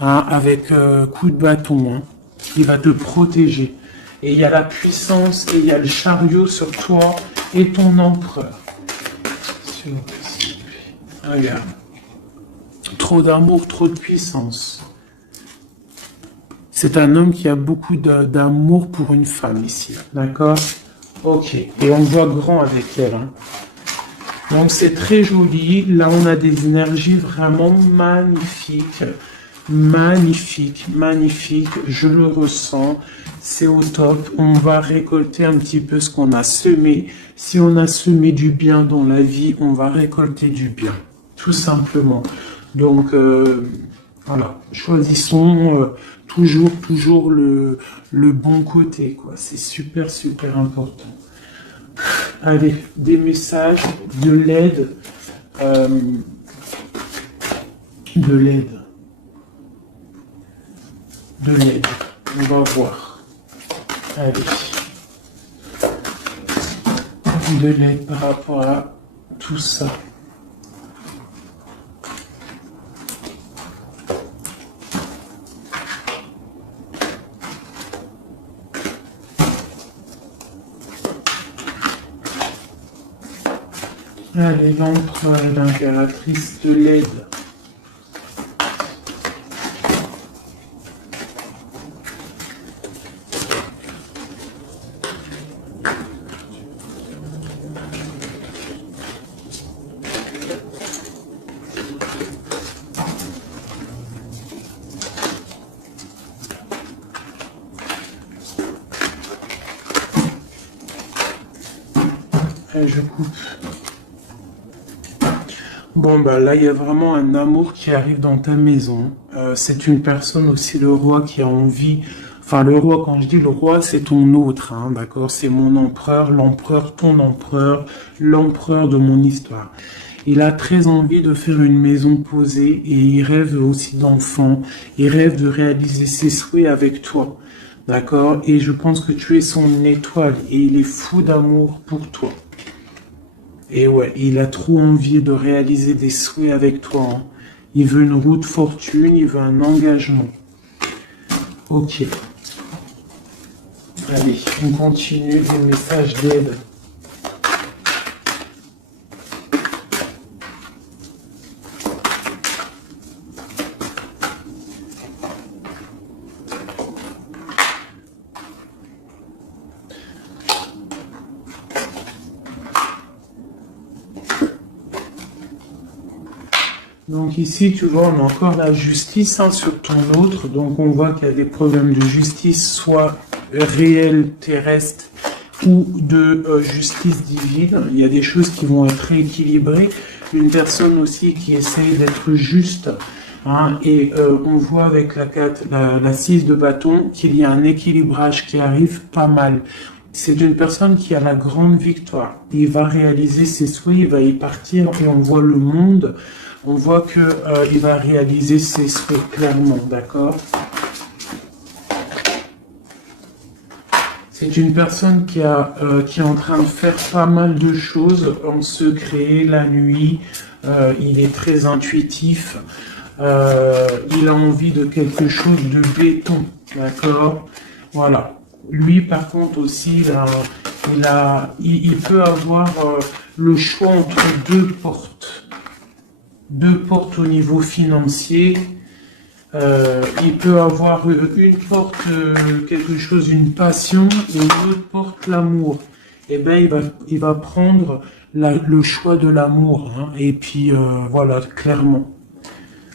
Hein, avec coup de bâton. Hein, il va te protéger. Et il y a la puissance et il y a le chariot sur toi et ton empereur. Regarde. Trop d'amour, trop de puissance. C'est un homme qui a beaucoup d'amour pour une femme ici. D'accord? Ok. Et on voit grand avec elle. Hein. Donc c'est très joli. Là, on a des énergies vraiment magnifiques. Magnifique, magnifique. Je le ressens. C'est au top. On va récolter un petit peu ce qu'on a semé. Si on a semé du bien dans la vie, on va récolter du bien. Tout simplement. Donc, voilà, choisissons toujours le bon côté, quoi. C'est super, super important. Allez, des messages, de l'aide, de l'aide. On va voir. Allez. De l'aide par rapport à tout ça. Allez, l'empereur et l'impératrice te l'aide. Je coupe. Bon, bah là, il y a vraiment un amour qui arrive dans ta maison. C'est une personne aussi, le roi, qui a envie... Enfin, le roi, quand je dis le roi, c'est ton autre, hein, d'accord? C'est mon empereur, l'empereur, ton empereur, l'empereur de mon histoire. Il a très envie de faire une maison posée et il rêve aussi d'enfants. Il rêve de réaliser ses souhaits avec toi, d'accord? Et je pense que tu es son étoile et il est fou d'amour pour toi. Et ouais, il a trop envie de réaliser des souhaits avec toi, hein. Il veut une roue de fortune, il veut un engagement. Ok. Allez, on continue les messages d'aide. Donc ici, tu vois, on a encore la justice, hein, sur ton autre. Donc on voit qu'il y a des problèmes de justice, soit réels, terrestres, ou de justice divine. Il y a des choses qui vont être rééquilibrées. Une personne aussi qui essaye d'être juste. Hein, et on voit avec la 6 de bâton qu'il y a un équilibrage qui arrive pas mal. C'est une personne qui a la grande victoire. Il va réaliser ses souhaits, il va y partir et on voit le monde. On voit que il va réaliser ses souhaits clairement, d'accord? C'est une personne qui est en train de faire pas mal de choses en secret, la nuit. Il est très intuitif. Il a envie de quelque chose de béton, d'accord? Voilà. Lui, par contre, aussi, il peut avoir le choix entre deux portes. Deux portes au niveau financier. Il peut avoir une porte, quelque chose, une passion, et une autre porte, l'amour. Eh ben, il va prendre le choix de l'amour, hein, et puis voilà, clairement.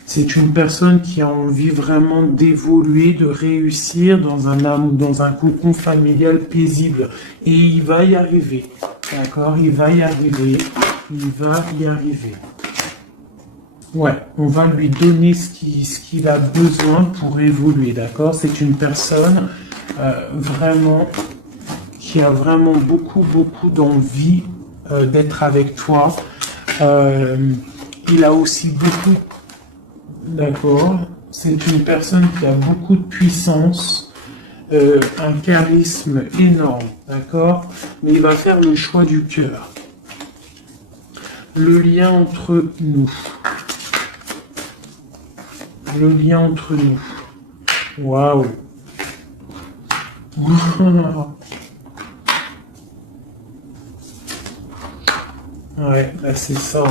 C'est une personne qui a envie vraiment d'évoluer, de réussir dans un cocon familial paisible. Et il va y arriver. D'accord? Il va y arriver. Il va y arriver. Ouais, on va lui donner ce qu'il a besoin pour évoluer, d'accord? C'est une personne vraiment qui a vraiment beaucoup d'envie d'être avec toi. Il a aussi beaucoup, d'accord? C'est une personne qui a beaucoup de puissance, un charisme énorme, d'accord? Mais il va faire le choix du cœur. Le lien entre nous. Le lien entre nous. Waouh. Ouais, là c'est ça.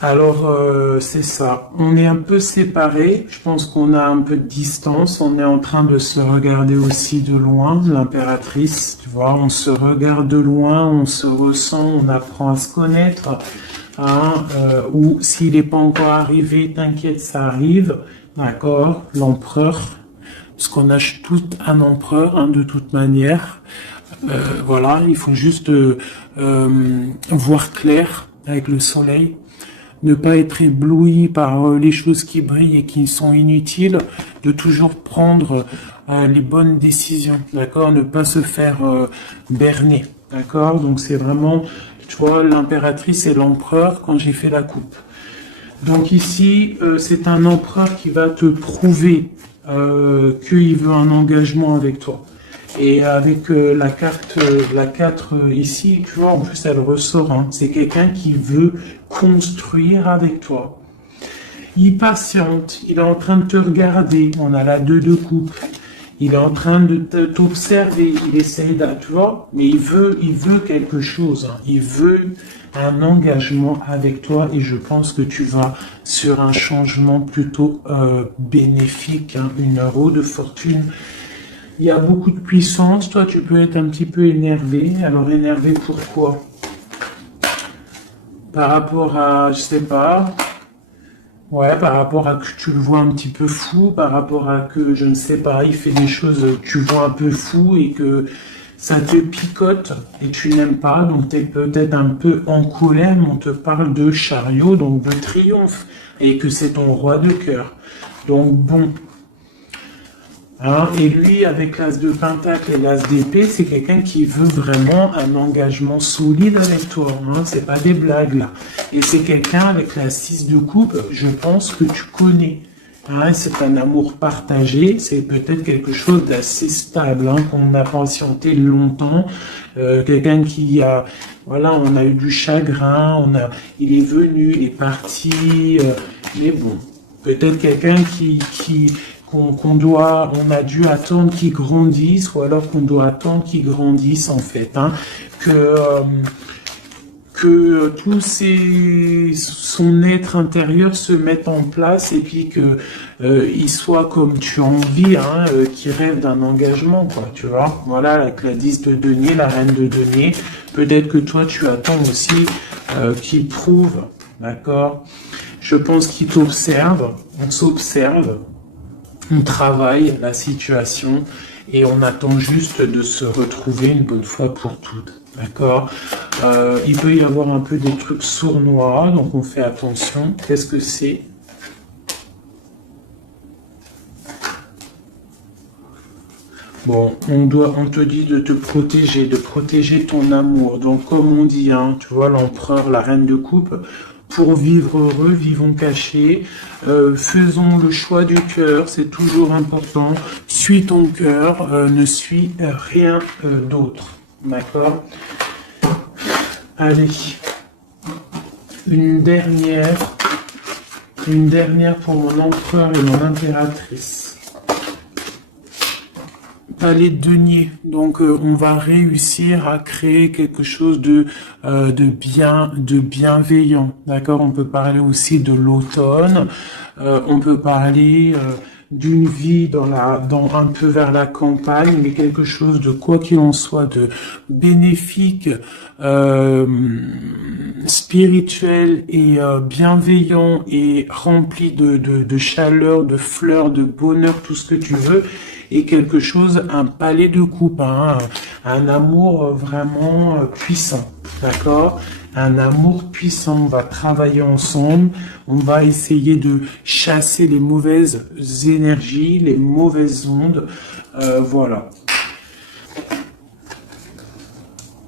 Alors, c'est ça. On est un peu séparés. Je pense qu'on a un peu de distance. On est en train de se regarder aussi de loin. L'impératrice, tu vois, on se regarde de loin, on se ressent, on apprend à se connaître. Hein, ou s'il n'est pas encore arrivé, t'inquiète, ça arrive. D'accord, l'empereur. Parce qu'on a tout un empereur, hein, de toute manière. Voilà, il faut juste voir clair avec le soleil. Ne pas être ébloui par les choses qui brillent et qui sont inutiles, de toujours prendre les bonnes décisions, d'accord? Ne pas se faire berner, d'accord? Donc c'est vraiment, tu vois, l'impératrice et l'empereur quand j'ai fait la coupe. Donc ici, c'est un empereur qui va te prouver qu'il veut un engagement avec toi. Et avec la carte, la 4 ici, tu vois, en plus elle ressort, hein, c'est quelqu'un qui veut construire avec toi. Il patiente, il est en train de te regarder, on a la 2 de coupe. Il est en train de t'observer, il essaye de, tu vois, mais il veut quelque chose, hein. Il veut un engagement avec toi et je pense que tu vas sur un changement plutôt bénéfique, hein, une roue de fortune. Il y a beaucoup de puissance, toi tu peux être un petit peu énervé. Alors énervé pourquoi? Par rapport à, je sais pas, ouais, par rapport à que tu le vois un petit peu fou, par rapport à que, je ne sais pas, il fait des choses que tu vois un peu fou et que ça te picote et tu n'aimes pas, donc tu es peut-être un peu en colère, mais on te parle de chariot, donc de triomphe, et que c'est ton roi de cœur. Donc bon, hein, et lui, avec l'as de pentacle et l'as d'épée, c'est quelqu'un qui veut vraiment un engagement solide avec toi. Hein, c'est pas des blagues là. Et c'est quelqu'un avec la 6 de coupe, je pense que tu connais. Hein, c'est un amour partagé, c'est peut-être quelque chose d'assez stable, hein, qu'on a patienté longtemps. Quelqu'un qui a, voilà, on a eu du chagrin, il est venu, il est parti, mais bon, peut-être quelqu'un on a dû attendre qu'il grandisse, ou alors qu'on doit attendre qu'il grandisse en fait, hein, que son être intérieur se mette en place et puis que il soit comme tu as envie, hein, qu'il rêve d'un engagement, quoi, tu vois. Voilà, avec la 10 de denier, la reine de denier, peut-être que toi tu attends aussi qu'il prouve, d'accord. Je pense qu'il t'observe, on s'observe. On travaille la situation et on attend juste de se retrouver une bonne fois pour toutes. D'accord. Il peut y avoir un peu des trucs sournois, donc on fait attention. Qu'est-ce que c'est? Bon, on te dit de te protéger, de protéger ton amour. Donc comme on dit, hein, tu vois, l'empereur, la reine de coupe, pour vivre heureux, vivons cachés, faisons le choix du cœur, c'est toujours important. Suis ton cœur, ne suis rien d'autre. D'accord? Allez, une dernière pour mon empereur et mon impératrice. Palais de denier. Donc on va réussir à créer quelque chose de bienveillant. D'accord? On peut parler aussi de l'automne. On peut parler d'une vie dans un peu vers la campagne, mais quelque chose de quoi qu'il en soit de bénéfique, spirituel et bienveillant et rempli de chaleur, de fleurs, de bonheur, tout ce que tu veux. Et quelque chose, un palais de coupe, hein, un amour vraiment puissant, d'accord? Un amour puissant, on va travailler ensemble, on va essayer de chasser les mauvaises énergies, les mauvaises ondes, voilà.